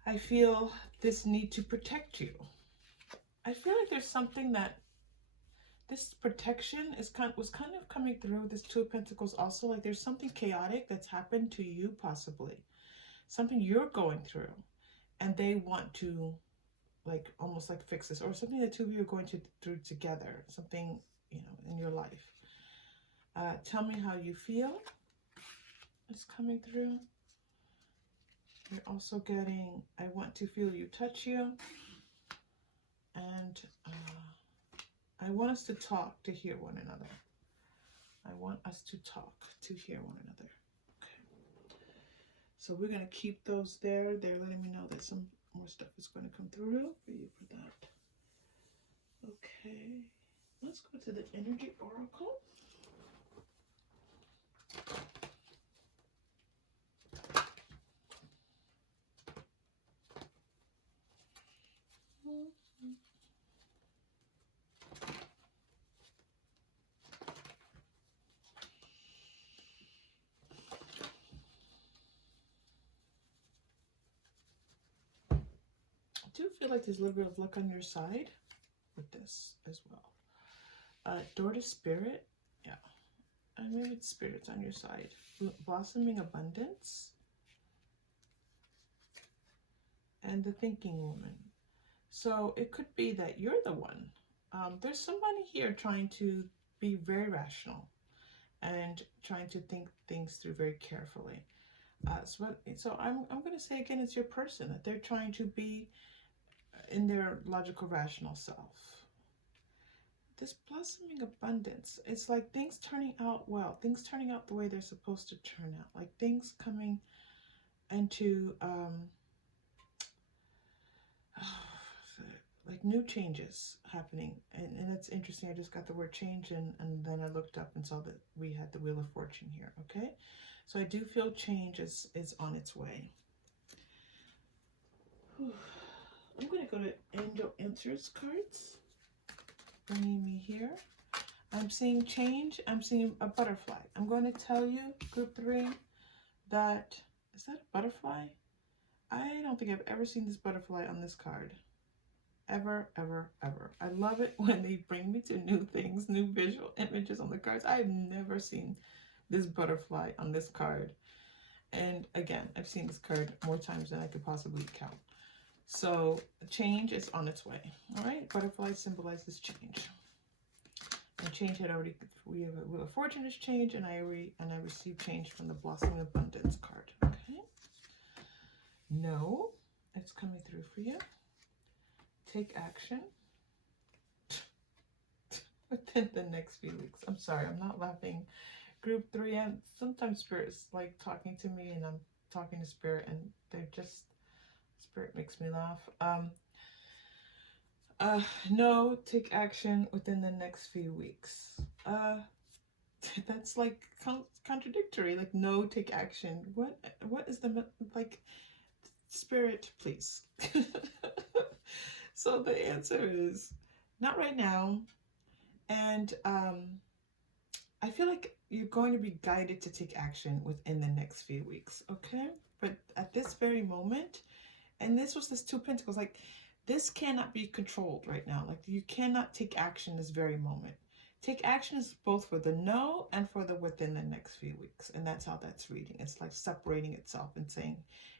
I feel this need to protect you. I feel like there's something that this protection was kind of coming through this Two of Pentacles also. Like there's something chaotic that's happened to you, possibly. Something you're going through. And they want to like almost like fix this. Or something the two of you are going through together. Something, in your life. Tell me how you feel. It's coming through. You're also getting, I want to feel you touch you. And I want us to talk to hear one another. I want us to talk to hear one another. Okay. So we're going to keep those there. They're letting me know that some more stuff is going to come through for you for that. Okay. Let's go to the energy oracle. I do feel like there's a little bit of luck on your side with this as well. Door to spirit, yeah. And maybe it's spirits on your side. Blossoming abundance. And the thinking woman. So it could be that you're the one. There's somebody here trying to be very rational and trying to think things through very carefully. So I'm going to say again, it's your person, that they're trying to be in their logical, rational self. This blossoming abundance, it's like things turning out well, things turning out the way they're supposed to turn out, like things coming into like new changes happening. And it's interesting, I just got the word change and then I looked up and saw that we had the Wheel of Fortune here. Okay, so I do feel change is on its way. Whew. I'm going to go to Angel Answers cards, bringing me here. I'm seeing change. I'm seeing a butterfly. I'm going to tell you, group 3, that, is that a butterfly? I don't think I've ever seen this butterfly on this card. Ever, ever, ever. I love it when they bring me to new things, new visual images on the cards. I've never seen this butterfly on this card. And again, I've seen this card more times than I could possibly count. So change is on its way. All right, butterfly symbolizes change. And change had already, we have a Wheel of Fortune is change, and I received change from the Blossoming Abundance card. Okay. No, it's coming through for you. Take action within the next few weeks. I'm sorry, I'm not laughing. Group 3, and sometimes Spirit's like talking to me and I'm talking to Spirit and they're just, Spirit makes me laugh. No, take action within the next few weeks. That's like contradictory. Like, no, take action. What is the, like, Spirit, please. So the answer is not right now. And I feel like you're going to be guided to take action within the next few weeks, okay? But at this very moment, and this was this 2 Pentacles, like, this cannot be controlled right now. Like, you cannot take action this very moment. Take action is both for the no and for the within the next few weeks. And that's how that's reading. It's like separating itself and saying,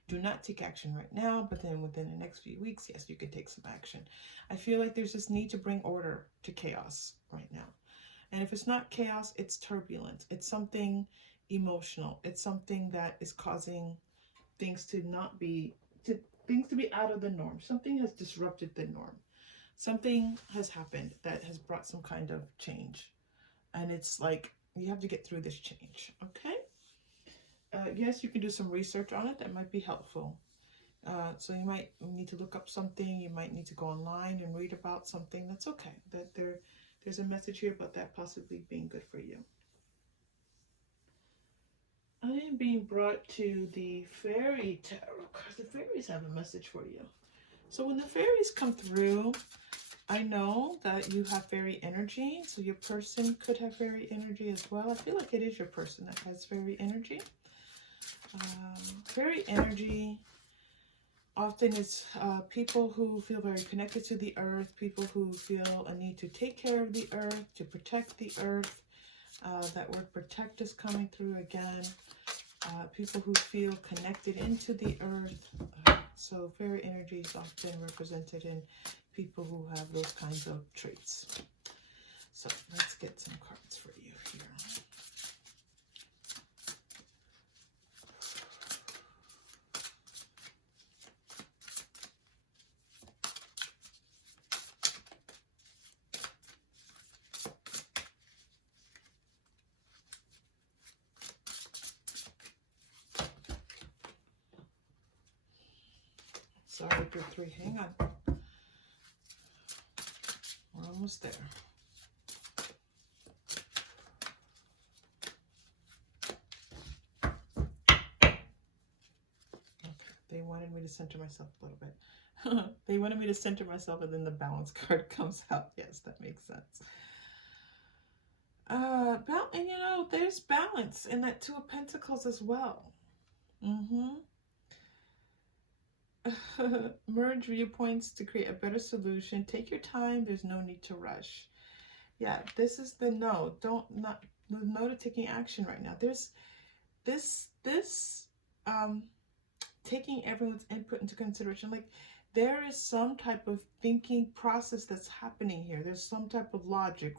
do not take action right now, but then within the next few weeks, yes, you can take some action. I feel like there's this need to bring order to chaos right now. And if it's not chaos, it's turbulence. It's something emotional. It's something that is causing things to not be, things to be out of the norm. Something has disrupted the norm. Something has happened that has brought some kind of change. And it's like, you have to get through this change, okay? Yes, you can do some research on it. That might be helpful. So you might need to look up something. You might need to go online and read about something. That's okay. That there's a message here about that possibly being good for you. I am being brought to the Fairy Tarot cards. The fairies have a message for you. So when the fairies come through, I know that you have fairy energy. So your person could have fairy energy as well. I feel like it is your person that has fairy energy. Fairy energy often is people who feel very connected to the earth, people who feel a need to take care of the earth, to protect the earth. That word protect is coming through again. People who feel connected into the earth. So fairy energy is often represented in people who have those kinds of traits. So let's get some cards for you here. Sorry, group 3. Hang on. We're almost there. They wanted me to center myself a little bit. They wanted me to center myself, and then the balance card comes out. Yes, that makes sense. And you know, there's balance in that 2 of Pentacles as well. Merge viewpoints to create a better solution. Take your time. There's no need to rush. Yeah, this is the no. No to taking action right now. There's this taking everyone's input into consideration. Like, there is some type of thinking process that's happening here. There's some type of logic,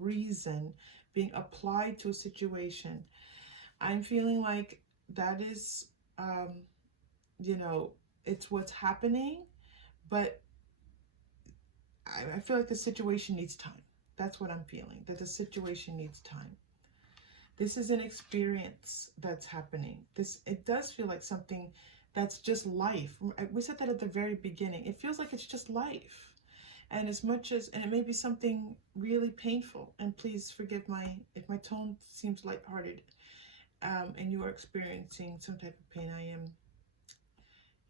reason being applied to a situation. I'm feeling like that is, you know, it's what's happening, but I feel like the situation needs time. That's what I'm feeling, that the situation needs time. This is an experience that's happening. It does feel like something that's just life. We said that at the very beginning. It feels like it's just life. And as much as, and it may be something really painful, and please forgive if my tone seems lighthearted, and you are experiencing some type of pain, I am,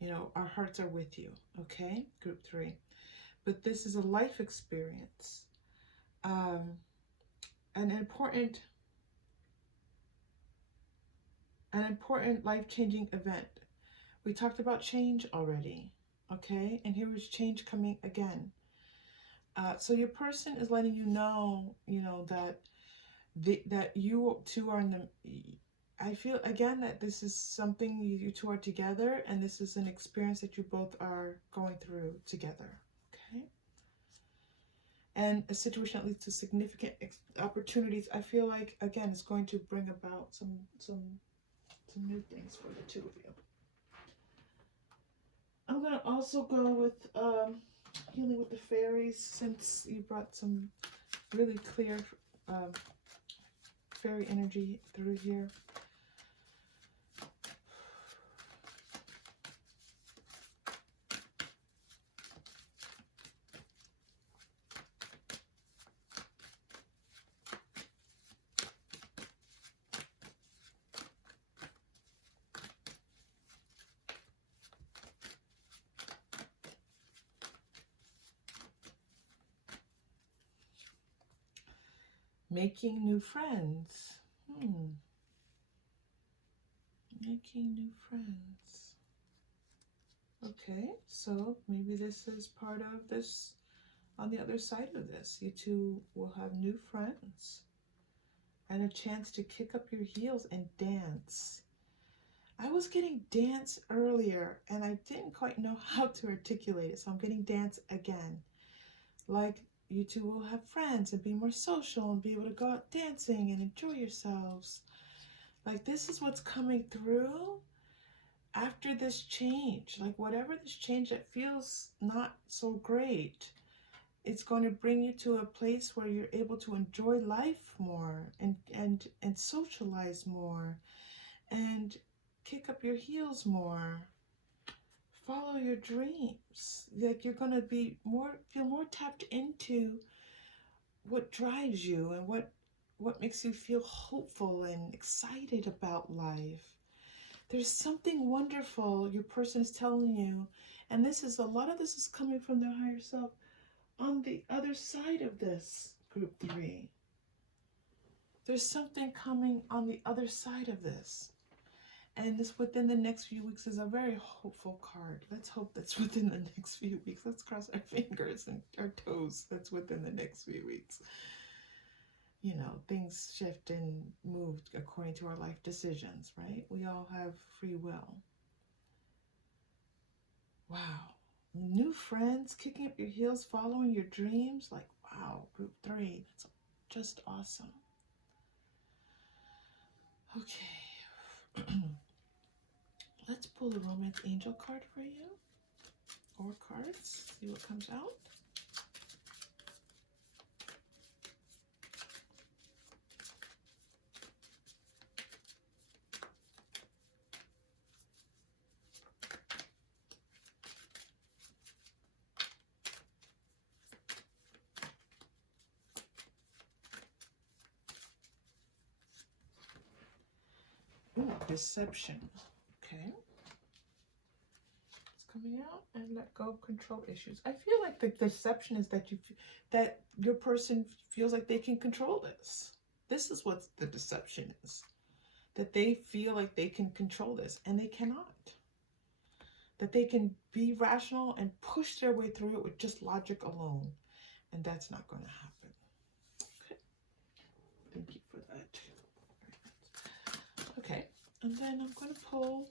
you know, our hearts are with you, okay? Group 3. But this is a life experience. An important life-changing event. We talked about change already, okay? And here is change coming again. So your person is letting you know, that that you two are in the, I feel again that this is something you two are together, and this is an experience that you both are going through together, okay? And a situation that leads to significant opportunities. I feel like, again, it's going to bring about some new things for the two of you. I'm going to also go with healing with the fairies, since you brought some really clear fairy energy through here. Making new friends. Making new friends. Okay, so maybe this is part of this. On the other side of this, you two will have new friends and a chance to kick up your heels and dance. I was getting dance earlier, and I didn't quite know how to articulate it, so I'm getting dance again. Like, you two will have friends and be more social and be able to go out dancing and enjoy yourselves. Like, this is what's coming through after this change. Like, whatever this change that feels not so great, it's going to bring you to a place where you're able to enjoy life more and socialize more and kick up your heels more. Follow your dreams. Like, you're going to feel more tapped into what drives you and what makes you feel hopeful and excited about life. There's something wonderful your person is telling you, and a lot of this is coming from their higher self on the other side of this, group 3. There's something coming on the other side of this. And this within the next few weeks is a very hopeful card. Let's hope that's within the next few weeks. Let's cross our fingers and our toes. That's within the next few weeks. You know, things shift and move according to our life decisions, right? We all have free will. Wow. New friends, kicking up your heels, following your dreams. Like, wow, group 3. That's just awesome. Okay. Let's pull a romance angel card for you. Or cards. See what comes out. Ooh, deception. Okay. It's coming out. And let go of control issues. I feel like the deception is that that your person feels like they can control this. This is what the deception is. That they feel like they can control this, and they cannot. That they can be rational and push their way through it with just logic alone. And that's not going to happen. Okay. Thank you for that. Okay. And then I'm going to pull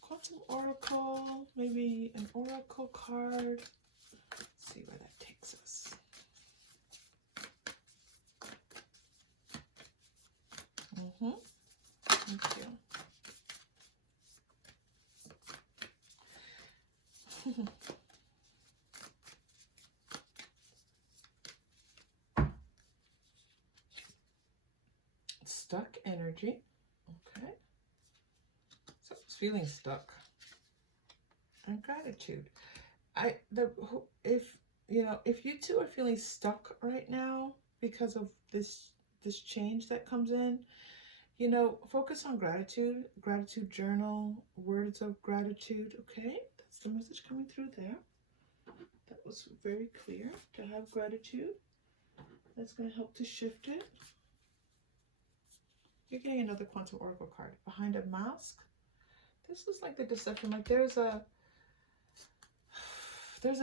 Quantum Oracle, maybe an Oracle card. Let's see where that takes us. Thank you. Stuck energy. Okay. So it's feeling stuck. And gratitude. If you two are feeling stuck right now because of this change that comes in, focus on gratitude journal, words of gratitude. Okay, that's the message coming through there. That was very clear, to have gratitude. That's going to help to shift it. You're getting another Quantum Oracle card. Behind a mask. This is like the deception. Like there's a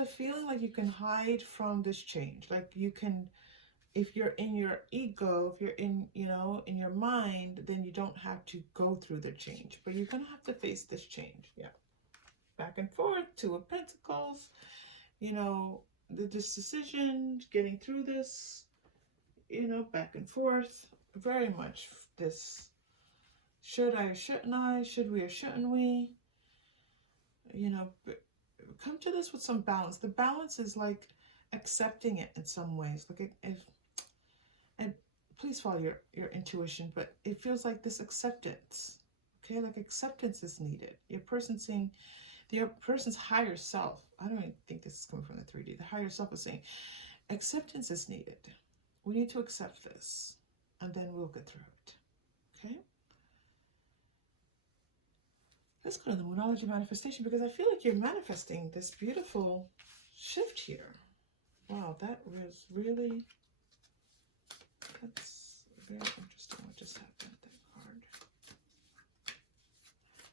feeling like you can hide from this change. Like you can, if you're in your ego, if you're in your mind, then you don't have to go through the change. But you're going to have to face this change. Yeah. Back and forth, Two of Pentacles. This decision, getting through this, back and forth. Very much this, should I or shouldn't I? Should we or shouldn't we? Come to this with some balance. The balance is like accepting it in some ways. Like and please follow your intuition, but it feels like this acceptance. Okay, like acceptance is needed. Your person's higher self. I don't even think this is coming from the 3D. The higher self is saying acceptance is needed. We need to accept this, and then we'll get through it. Okay. Let's go to the Moonology manifestation, because I feel like you're manifesting this beautiful shift here. Wow, that's very interesting what just happened with that card.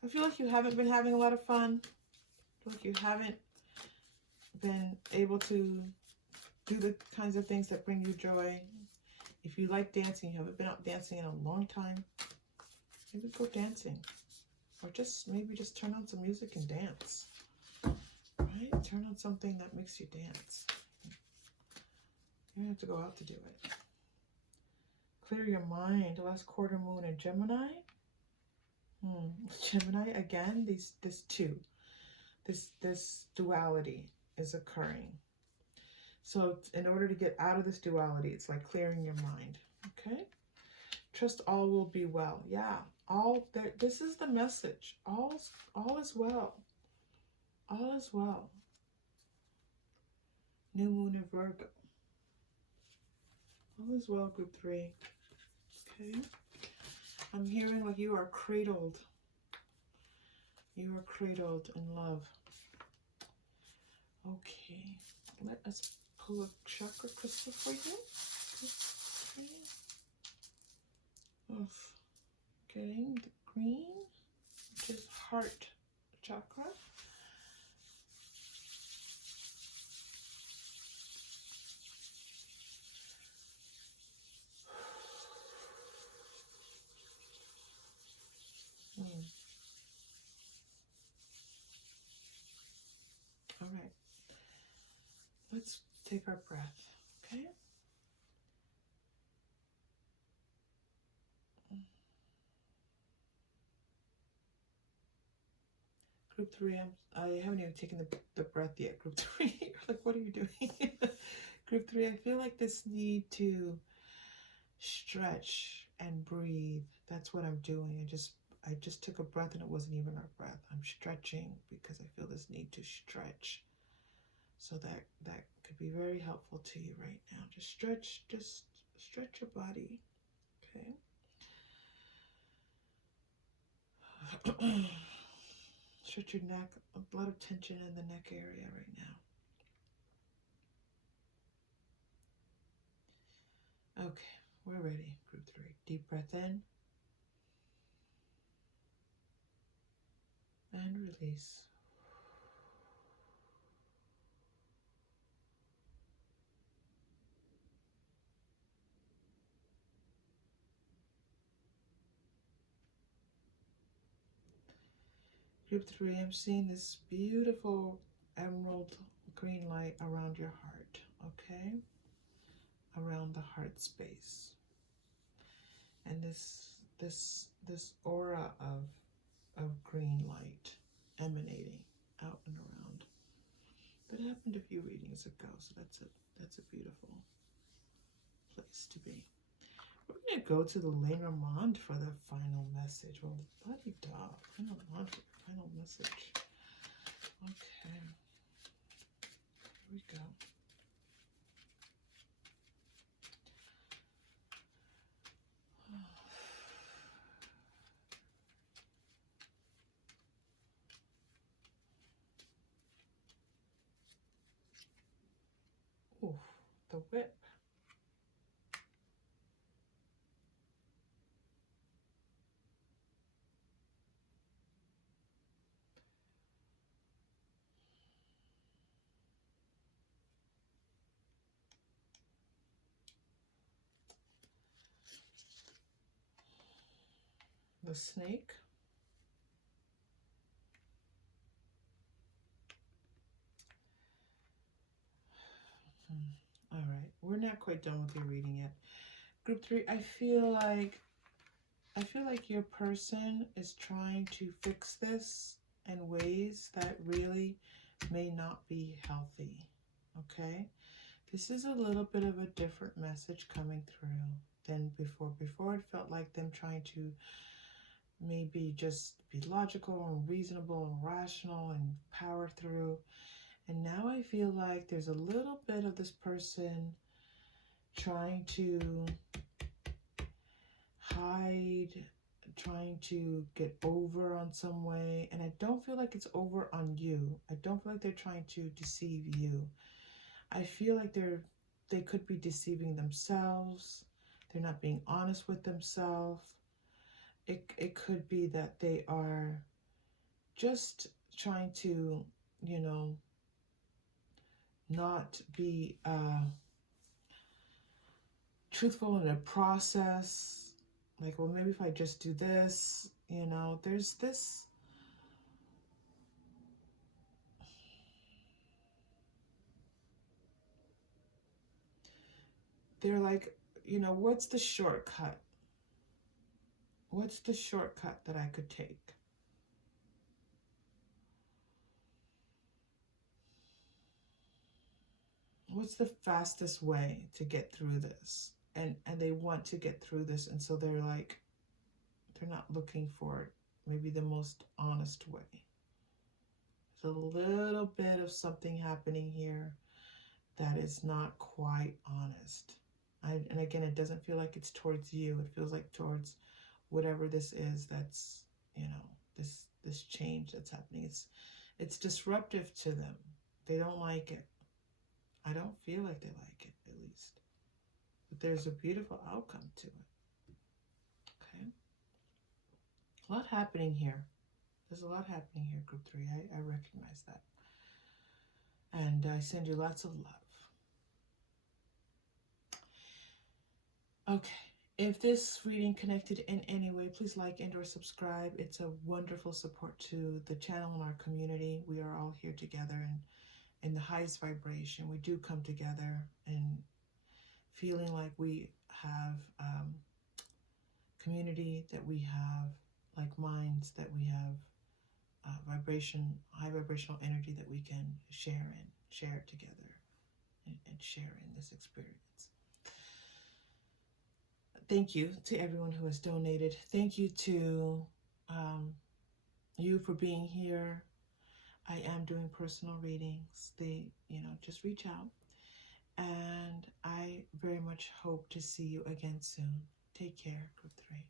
I feel like you haven't been having a lot of fun. I feel like you haven't been able to do the kinds of things that bring you joy. If you like dancing, you haven't been out dancing in a long time, maybe go dancing. Or maybe just turn on some music and dance. Right? Turn on something that makes you dance. You don't have to go out to do it. Clear your mind. Last quarter moon in Gemini. Gemini again. This duality is occurring. So in order to get out of this duality, it's like clearing your mind. Okay. Trust all will be well. Yeah. This is the message. All is well. All is well. New moon in Virgo. All is well, group 3. Okay. I'm hearing like you are cradled. You are cradled in love. Okay. Let us pull a chakra crystal for you. Getting the green, which is heart chakra. All right. Let's take our breath, okay? Group 3, I haven't even taken the breath yet. Group 3, you're like, what are you doing? Group 3, I feel like this need to stretch and breathe. That's what I'm doing. I just took a breath and it wasn't even a breath. I'm stretching because I feel this need to stretch. So that could be very helpful to you right now. Just stretch your body. Okay. Stretch your neck, a lot of tension in the neck area right now. Okay, we're ready. Group 3. Deep breath in. And release. Group 3, I'm seeing this beautiful emerald green light around your heart, okay? Around the heart space. And this aura of green light emanating out and around. That happened a few readings ago, so that's a beautiful place to be. We're going to go to the Lenormand for the final message. Well, bloody dog. Lenormand for the final message. Okay. Here we go. Ooh, the whip. The snake. All right, we're not quite done with your reading yet. Group 3, I feel like your person is trying to fix this in ways that really may not be healthy, okay? This is a little bit of a different message coming through than before. Before it felt like them trying to maybe just be logical and reasonable and rational and power through. And now I feel like there's a little bit of this person trying to hide, trying to get over on some way. And I don't feel like it's over on you. I don't feel like they're trying to deceive you. I feel like they could be deceiving themselves. They're not being honest with themselves. It could be that they are just trying to, you know, not be truthful in the process. Like, well, maybe if I just do this, you know, there's this. They're like, you know, what's the shortcut? What's the shortcut that I could take? What's the fastest way to get through this? And they want to get through this, and so they're like, they're not looking for maybe the most honest way. There's a little bit of something happening here that is not quite honest. And again, it doesn't feel like it's towards you. It feels like towards whatever this is that's, you know, this change that's happening. It's disruptive to them. They don't like it. I don't feel like they like it, at least. But there's a beautiful outcome to it. Okay? A lot happening here. There's a lot happening here, Group 3. I recognize that. And I send you lots of love. Okay. If this reading connected in any way, please like and or subscribe. It's a wonderful support to the channel and our community. We are all here together and in the highest vibration. We do come together and feeling like we have community, that we have like minds, that we have high vibrational energy that we can share together and share in this experience. Thank you to everyone who has donated. Thank you to you for being here. I am doing personal readings. Just reach out. And I very much hope to see you again soon. Take care, Group 3.